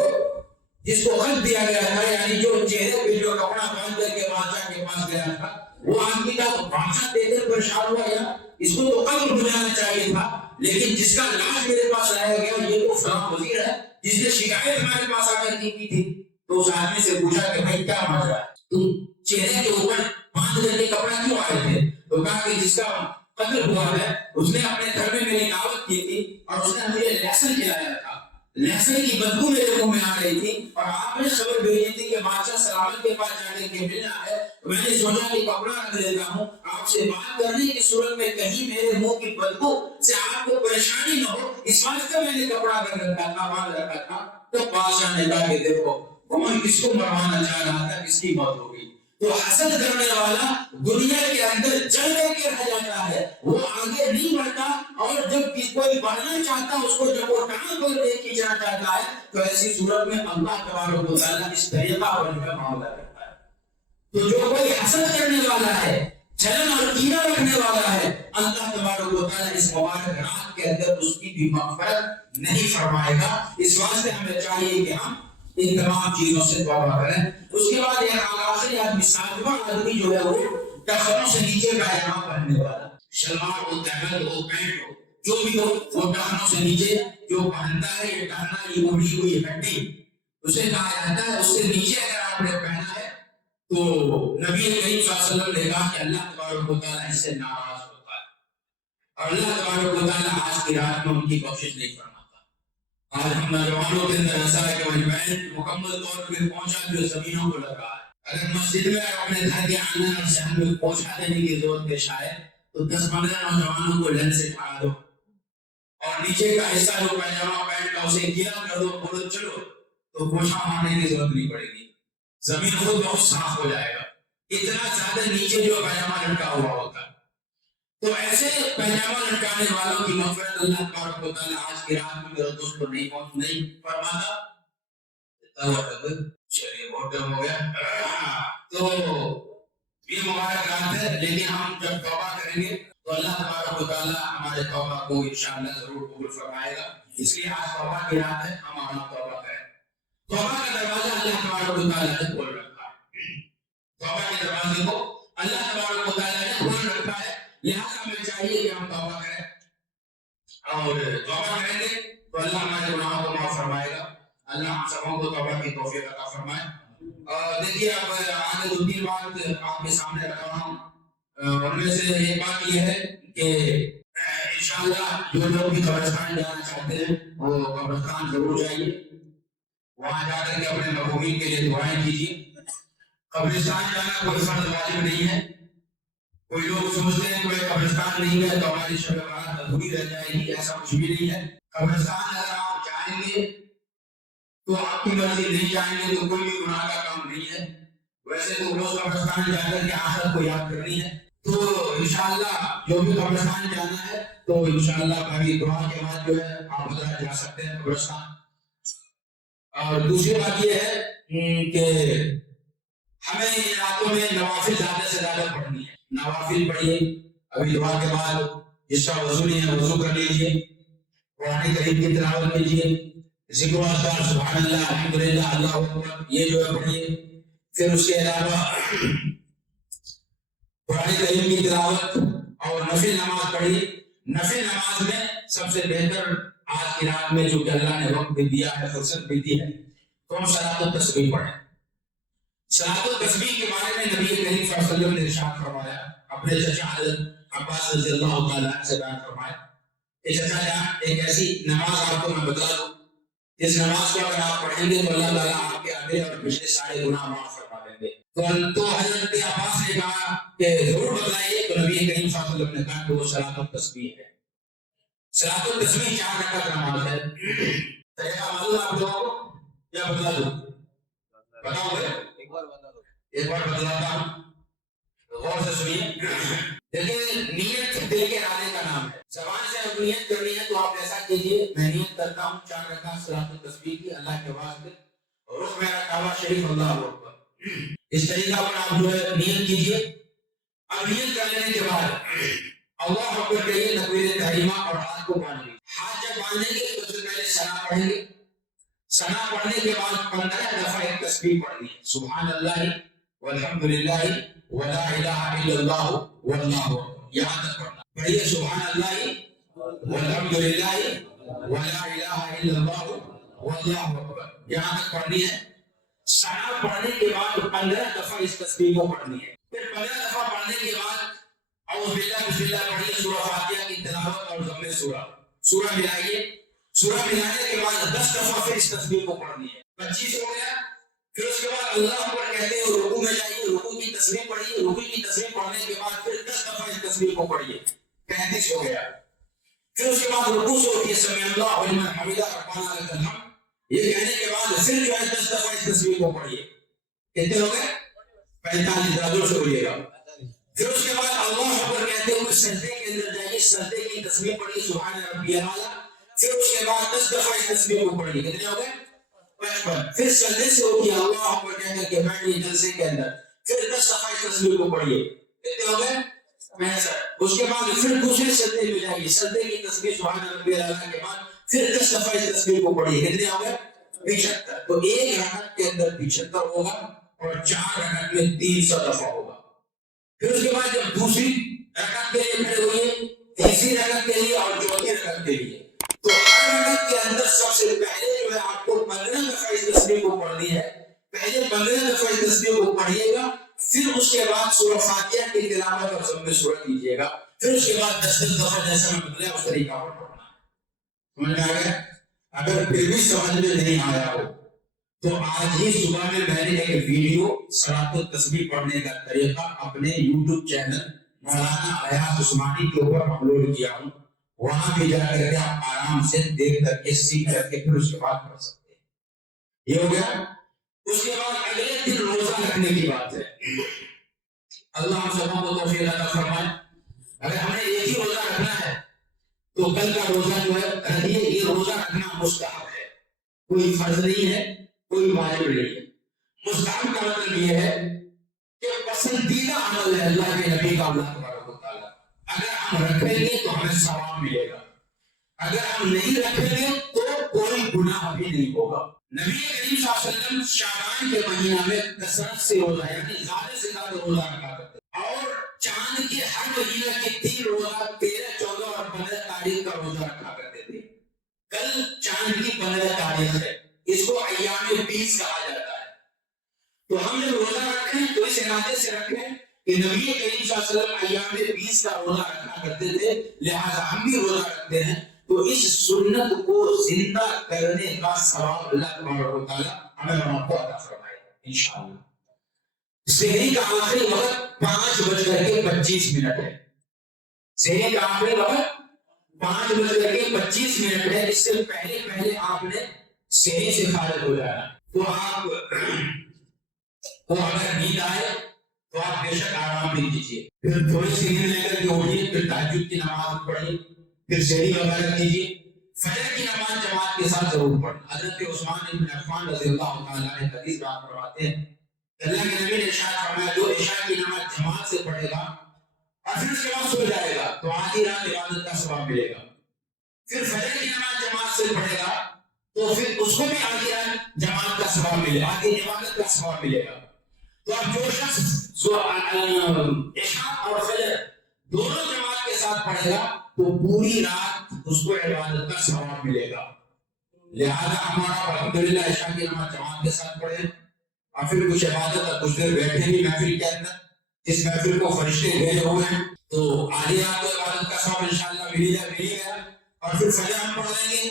جس کو خط دیا گیا تھا, یعنی جو چہرے پہ جو کپڑا باندھ کر کے بادشاہ کے پاس گیا تھا, وہ آدمی کا بادشاہ دیکھ کر پریشان ہوا یا اس کو تو قتل ہو جانا چاہیے تھا، لیکن جس کا لاش میرے پاس لایا گیا یہ تو فلاں وزیر ہے جس نے شکایت ہمارے پاس آ کر کی تھی۔ تو اس آدمی سے پوچھا کہ بھائی کیا ماجرا ہے، تم چہرے کے اوپر باندھ کر کے کپڑا کیوں آئے تھے؟ تو کہا کہ جس کا قتل ہوا ہے اس نے اپنے گھر میں میری دعوت کی تھی اور اس نے مجھے لہسن کھلایا تھا، لہسن کی بدبو میرے منہ میں آ رہی تھی اور آپ نے خبر بھیجی تھی کہ بادشاہ سلامت کے پاس جانے کے ملنا ہے، میں نے سوچا کہ کپڑا رکھ لیتا ہوں، آپ سے بات کرنے کی صورت میں کہیں میرے منہ کی بدبو سے آپ کو پریشانی نہ ہو، اس واسطے میں نے کپڑا رکھ رکھا تھا، باندھ رکھا تھا۔ تو بادشاہ نے کہا کہ دیکھو کون کس کو مروانا چاہ رہا تھا، کس کی موت ہو گئی۔ تو حسد کرنے والا دنیا کے اندر جل کر کے رہ جاتا ہے، وہ آگے نہیں بڑھتا، اور جب کوئی بڑھنا چاہتا ہے اس کو جب وہ ٹانگ پر لے کھینچنا چاہتا ہے تو ایسی صورت میں اللہ تبارک و تعالیٰ اس طریقہ پر ان کا معاملہ کرتا ہے۔ تو جو کوئی حسد کرنے والا ہے، جلن اور کینہ رکھنے والا ہے، اللہ تبارک و تعالیٰ اس مبارک رات کے اندر اس کی بھی مغفرت نہیں فرمائے گا۔ اس واسطے ہمیں چاہیے کہ ہم ان تمام چیزوں سے توبہ کریں۔ اس کے بعد ایک آخری آدمی، ساتواں آدمی جو ہے وہ ٹخنوں سے نیچے پائجامہ پہننے والا، شلوار ہو، تہمد ہو، پینٹ ہو، جو بھی ہو، وہ ٹخنوں سے نیچے جو پہنتا ہے، یہ ٹخنا یہ اڑی ہوئی ہڈی اسے کہا جاتا ہے، اس سے نیچے اگر آپ نے پہنا ہے تو نبی کریم صلی اللہ علیہ وسلم نے کہا کہ اللہ تبارک و تعالیٰ اس سے ناراض ہوتا ہے اور اللہ تبارک و تعالیٰ آج کی رات میں ان کی بخشش نہیں فرماتا۔ آج ہم نوجوانوں کے اندر ایسا ہے کہ مجمعین مکمل طور پر پہنچا جو زمینوں کو لگ رہا ہے۔ اگر مسجد میں اپنے گھر کے آنگن اور صحن میں پہنچا دینے کی ضرورت پیش آئے تو 10-15 نوجوانوں کو لین سے اٹھا دو اور نیچے کا حصہ جو پائجامہ پینٹ کا اسے گیلا کر دو، بولو چلو، تو پوچھا مارنے کی ضرورت نہیں پڑے گی، زمین خود بہت صاف ہو جائے گا، اتنا زیادہ نیچے جو پائجامہ لٹکا ہوا ہوتا ہے۔ تو ایسے پائجامہ لٹکانے والوں کی مغفرت اللہ تبارک و تعالیٰ آج کی رات میں میرے دوست کو نہیں فرماتا۔ چلیے بہت ٹائم ہو گیا، تو یہ مبارک رات ہے، لیکن ہم جب توبہ کریں گے تو اللہ تبارک و تعالیٰ ہمارے توبہ کو انشاءاللہ ضرور قبول فرمائے گا۔ اس لیے آج توبہ کی رات ہے، ہم آنا توبہ کریں۔ توبہ کا دروازہ اللہ تبارک و تعالیٰ نے کھول رکھا ہے، توبہ کے دروازے کو اللہ تبارک و تعالیٰ نے کھول رکھا ہے، لہٰذا ہمیں چاہیے کہ ہم توبہ کریں، اور توبہ کریں گے تو اللہ ہمارے گناہوں کو معاف فرمائے گا۔ اللہ ہم سبوں کو توبہ کی توفیق عطا فرمائے۔ دیکھیے اب آگے 2-3 بات آپ کے سامنے رکھ رہا ہوں، ان میں سے ایک بات یہ ہے کہ انشاءاللہ جو لوگ بھی قبرستان جانا چاہتے ہیں وہ قبرستان ضرور جائیے، وہاں جا کر کے اپنے مرحومین کے لیے دعائیں کیجیے۔ قبرستان جانا کوئی فرض واجب نہیں ہے، کوئی لوگ سمجھتے ہیں کہ قبرستان نہیں ہے تو ہماری شب برات ادھوری رہ جائے گی، ایسا کچھ بھی نہیں ہے۔ قبرستان اگر آپ جائیں گے تو آپ کی مرضی، نہیں جائیں گے تو کوئی بھی گناہ کا کام نہیں ہے۔ ویسے تو روز قبرستان جا کر کے آخرت کو یاد کرنی ہے، تو انشاءاللہ جو بھی قبرستان جانا ہے تو انشاءاللہ باقی دعا کے بعد جو ہے آپ ادھر جا سکتے ہیں قبرستان۔ اور دوسری بات یہ ہے کہ ہمیں ان راتوں میں نوافل زیادہ سے زیادہ پڑھنی ہے، نوافل پڑھیے۔ ابھی دعا کے بعد جس کا وضو نہیں ہے وضو کر لیجیے، قرآن کریم کی تلاوت کیجیے، ذکر و اذکار سبحان اللہ الحمدللہ اللہ اکبر یہ جو ہے پڑھیے۔ پھر اس کے علاوہ قرآن کریم کی تلاوت اور نفل نماز پڑھیے۔ نفل نماز میں سب سے بہتر آج کی رات میں جو کہ اللہ نے وقت بھی دیا ہے، فرصت بھی دی ہے، تو ہم صلاۃ التسبیح پڑھیں۔ صلاۃ التسبیح کے بارے میں نبی کریم صلی اللہ علیہ وسلم نے ارشاد فرمایا، اپنے چچا حضرت عباس رضی اللہ تعالیٰ عنہ سے بیان فرمایا کہ چچا جان ایک ایسی نماز آپ کو میں بتا دوں، اس نماز کو اگر آپ پڑھیں گے تو اللہ تعالیٰ آپ کے اگلے اور پچھلے سارے گناہ معاف فرما دیں گے۔ تو حضرت عباس نے کہا کہ ضرور بتائیے، تو نبی کریم صلی اللہ علیہ وسلم نے کہا کہ وہ صلاۃ التسبیح ہے۔ صلاۃ التسبیح 4 رکعت نماز ہے۔ طریقہ معلوم آپ لوگوں کو یا بتا دوں؟ بتاؤ گے؟ ایک بار بتلاتا ہوں، غور سے سنیے۔ دیکھیں نیت دل کے ارادے کا نام ہے، زبان سے اگر نیت کرنی ہے تو آپ ایسا کیجیے، میں نیت کرتا ہوں 4 رکعت صلاۃ التسبیح کی اللہ کے واسطے، رخ میرا کعبہ شریف اللہ اکبر، اس طریقہ پر آپ جو ہے نیت کیجیے۔ اب نیت کر لینے کے بعد اللہ اکبر کہیے، تکبیر تحریمہ، اور ہاتھ کو باندھ لیجیے۔ ہاتھ جب باندھیں گے تو سب سے پہلے ثنا پڑھیں گے، ثنا پڑھنے کے بعد 15 دفعہ ایک تسبیح پڑھنی ہے، سبحان اللہ والحمد للہ ولا الہ الا اللہ واللہ اکبر، یہاں تک پڑھنا. پڑھیے سبحان اللہ والحمد للہ ولا الہ الا اللہ واللہ اکبر، یہاں تک پڑھنی ہے. ثنا پڑھنے کے بعد 15 دفعہ اس تسبیح کو پڑھنی ہے. پھر 15 دفعہ پڑھنے کے بعد اعوذ باللہ بسم اللہ پڑھیے، سورہ فاتحہ کی تلاوت اور ضم سورہ ملائیے. سورہ ملانے کے بعد 10 دفعہ پھر اس تسبیح کو پڑھنی ہے. 25 ہو گیا. پھر اس کے بعد اللہ اکبر کہتے ہوئے رکوع میں جائیے، رکوع کی تسبیح پڑھیے. رکوع کی تسبیح پڑھنے کے بعد پھر 10 دفعہ اس تسبیح کو پڑھیے. 35 ہو گیا. پھر اس کے بعد رکوع سے اٹھیے، سمع اللہ لمن حمدہ ربنا لک الحمد، یہ کہنے کے بعد پھر جو ہے 10 دفعہ اس تسبیح کو پڑھیے. کتنے ہو گئے؟ 45. درجوں سے بولیے گا. پھر اس کے بعد اللہ اکبر کہتے ہوئے سجدے کے اندر جائیے، سجدے کی تسبیح پڑھیے سبحان ربی الاعلی. پھر اس کے بعد 10 دفعہ اس تسبیح کو پڑھیے. کتنے ہو گئے؟ 55. پھر سجدے سے اٹھیے، اللہ اکبر کہہ کر کے بیٹھیے جلسے کے اندر. پھر 10 دفعہ اس تسبیح کو پڑھیے. کتنے ہو گئے؟ 65. اس کے بعد پھر دوسرے سجدے میں جائیے، سجدے کی تسبیح سبحان ربی الاعلی کے بعد پھر 10 دفعہ اس تسبیح کو پڑھیے. کتنے ہو گئے؟ 75. تو ایک رکعت کے اندر 75 ہوگا اور 4 رکعت میں 300 دفعہ ہوگا. پھر اس کے بعد جب دوسری رکعت کے لیے کھڑے ہوئے، تیسری رکعت کے لیے اور چوتھی رکعت کے لیے، تو ہر رکعت کے اندر سب سے پہلے جو ہے آپ کو 15 دفعہ اس تسبیح کو پڑھنی ہے. پہلے 15 دفعہ اس تسبیح کو پڑھیے گا. پھر اس کے بعد سورہ فاتحہ کی تلاوت اور ضم سورہ کیجیے گا. پھر اس کے بعد 10 دفعہ جیسا میں بتایا اس طریقہ پر پڑھنا ہے. سمجھ میں آ گیا؟ اگر پھر بھی سمجھ میں نہیں آیا ہو تو آج ہی صبح میں نے ایک ویڈیو صلاۃ التسبیح پڑھنے کا طریقہ اپنے یوٹیوب چینل مولانا ایاز عثمانی کے اوپر اپلوڈ کیا ہوں. وہاں بھی جا کر کے آپ آرام سے دیکھ کر کے سیکھ کر کے پھر اس کے بعد پڑھ سکتے ہیں. یہ ہو گیا. اس کے بعد اگلے دن روزہ رکھنے کی بات ہے. اللہ ہم سبوں کو توفیق عطا فرمائے. اگر ہمیں ایک ہی روزہ رکھنا ہے تو کل کا روزہ جو ہے رکھیے. یہ روزہ رکھنا مستحب ہے، کوئی فرض نہیں ہے، کوئی واجب نہیں ہے. مستحب کا مطلب یہ ہے کہ پسندیدہ عمل ہے اللہ کے نبی کا. اللہ تبارک و تعالیٰ اگر ہم رکھیں گے تو ہمیں ثواب ملے گا، اگر ہم نہیں رکھیں گے تو کوئی گناہ بھی نہیں ہوگا. نبی کریم صلی اللہ علیہ وسلم شعبان کے مہینہ میں کثرت سے روزہ یعنی زیادہ سے زیادہ روزہ رکھا کرتے اور چاند کے ہر مہینہ کے 3 روزہ 13، 14 اور 15 تاریخ کا روزہ رکھا کرتے تھے. کل چاند کی 15 تاریخ ہے، اس کو ایام 20 کہا جاتا ہے. تو ہم جب روزہ رکھیں تو اس ارادے سے رکھیں کہ نبی کریم صلی اللہ علیہ وسلم ایام 20 کا روزہ رکھا کرتے تھے، لہذا ہم بھی روزہ رکھتے ہیں. تو اس سنت کو زندہ کرنے کا ثواب اللہ تبارک و تعالیٰ ہمیں اور آپ کو عطا فرمائے انشاءاللہ. سحری کا آخری وقت 5:25 ہے. سحری کا آخری وقت 5:25 ہے. اس سے پہلے آپ نے سحری سے خارج ہو جانا. تو آپ کو اگر نیند آئے تو آپ بے شک آرام بھی کیجیے. پھر تھوڑی سی نیند لے کر کے اٹھیے، پھر تہجد کی نماز پڑھیے، پھر سحری وغیرہ کیجیے. فجر کی نماز جماعت کے ساتھ ضرور پڑھیں. حضرت عثمان بن عفان رضی اللہ تعالیٰ عنہ حدیث بیان فرماتے ہیں اللہ کے نبی نے ارشاد فرمایا جو عشاء کی نماز جماعت سے پڑھے گا اور پھر اس کے بعد سو جائے گا تو آدھی رات عبادت کا ثواب ملے گا. پھر فجر کی نماز جماعت سے پڑھے گا تو پھر اس کو بھی آدھی رات جماعت کا ثواب ملے گا، آدھی عبادت کا ثواب ملے گا. تو اب جو شخص عشاء اور فجر دونوں جماعت کے ساتھ پڑھے گا تو پوری رات اس کو عبادت کا ثواب ملے گا. لہذا ہمارا الحمدللہ عشاء کی نماز جماعت کے ساتھ پڑھیں اور پھر کچھ عبادت اور کچھ دیر بیٹھے بھی محفل کے اندر. اس محفل کو فرشتے بھیجے ہوئے ہیں تو آدھی رات کو عبادت کا ثواب انشاءاللہ مل گیا اور پھر فجر ہم پڑھ لیں گے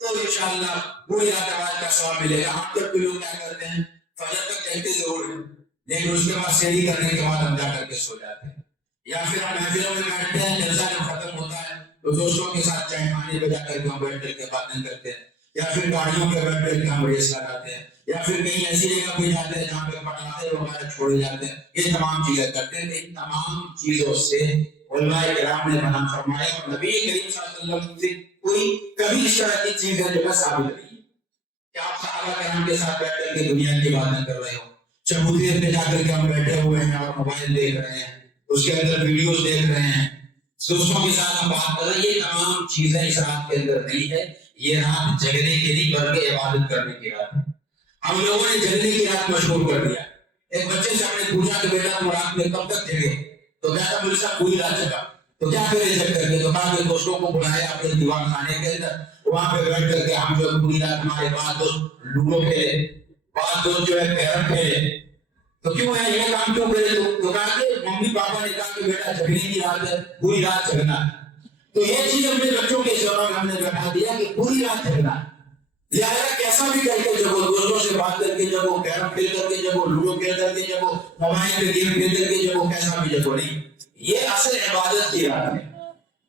تو انشاءاللہ پوری رات عبادت کا ثواب ملے گا. ہم تک لوگ کیا کرتے ہیں فجر تک کہتے ضرور ہیں لیکن اس کے بعد سحری کرنے کے بعد ہم جا کر کے سو جاتے ہیں، یا پھر ہم محفلوں میں بیٹھتے ہیں جلسہ جب ختم ہوتا ہے تو دوستوں کے ساتھ چائے پانی پہ جا کر کے ہم بیٹھ کر کے باتیں کرتے ہیں، یا پھر گاڑیوں پہ بیٹھ کر کے ہم ریس لگاتے ہیں، یا پھر کہیں ایسی جگہ پہ جاتے ہیں جہاں پہ پٹاخے وغیرہ چھوڑے جاتے ہیں. یہ تمام چیزیں کرتے ہیں. ان تمام چیزوں سے علماء کرام نے منع فرمایا اور نبی کریم صلی اللہ علیہ وسلم سے کوئی کبھی اس طرح کی چیز ہے جو ثابت نہیں ہے کہ آپ صحابہ کرام کے ساتھ بیٹھ کر کے دنیا کی باتیں کر رہے ہو. چبوترے پہ جا کر کے ہم بیٹھے ہوئے ہیں اور موبائل دیکھ رہے ہیں، اس کے اندر ویڈیوز دیکھ رہے ہیں، دوستوں کے ساتھ ہم بات کر رہے ہیں. یہ تمام چیزیں اس رات کے اندر نہیں ہے. یہ رات جگنے کے لیے بلکہ عبادت کرنے کی رات ہے. ہم لوگوں نے جگنے کی رات مشہور کر دیا. ایک بچے سے ہم نے پوچھا کہ بیٹا تم رات میں کب تک جگے؟ تو کہتا مجھے صاحب پوری رات جگا۔ تو کیا کرے چکر کے؟ تو کہا کہ دوستوں کو بلایا اپنے دیوان خانے کے اندر، وہاں پہ بیٹھ کر کے ہم جو پوری رات ہمارے پاس دوست لوڈو کھیلے، پاس دوست جو ہے کیرم کھیلے۔ تو کیوں ہے یہ کام کیوں کرے؟ تو کہا کہ ممی پاپا نے کہا کہ بیٹا جگنے کی رات ہے، پوری رات جگنا ہے۔ تو یہ چیز اپنے بچوں کے سبب ہم نے بتا دیا کہ پوری رات جگنا ہے، لہٰذا کیسا بھی کر کے جگو، دوستوں سے بات کر کے جگو، کیرم کھیل کر کے جگو، لوڈو کھیل کر کے جگو، موبائل پہ گیم کھیل کر کے جگو، کیسا بھی جگو نہیں۔ یہ اصل عبادت کی رات ہے۔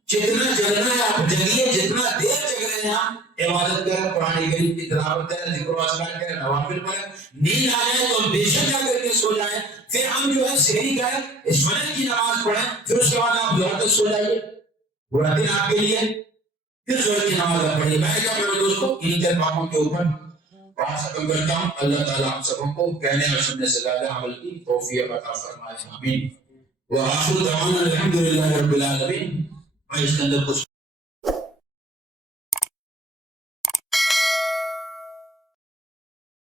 جتنا جگنا ہے آپ جگیے، جتنا دیر جگ رہے ہیں آپ عبادت کریں، قرآن کریم کی تلاوت کریں، ذکر و اذکار کریں، نوافل پڑھیں۔ نیند آ جائے تو بے شک جا کر کے سو جائیں، پھر ہم جو ہے سحری کریں، فجر کی نماز پڑھیں، پھر اس کے بعد آپ ظہر تک سو جائیے، پورا دن آپ کے لیے، پھر ظہر کی نماز پڑھیے۔ میں کیا میرے دوستوں انہیں چند باتوں کے اوپر بات ختم کرتا ہوں۔ اللہ تعالیٰ ہم سبوں کو کہنے اور سننے سے زیادہ عمل کی توفیق عطا فرمائے، آمین۔ وآخر دعوانا الحمدللہ رب العالمین۔ میں اس کے اندر کچھ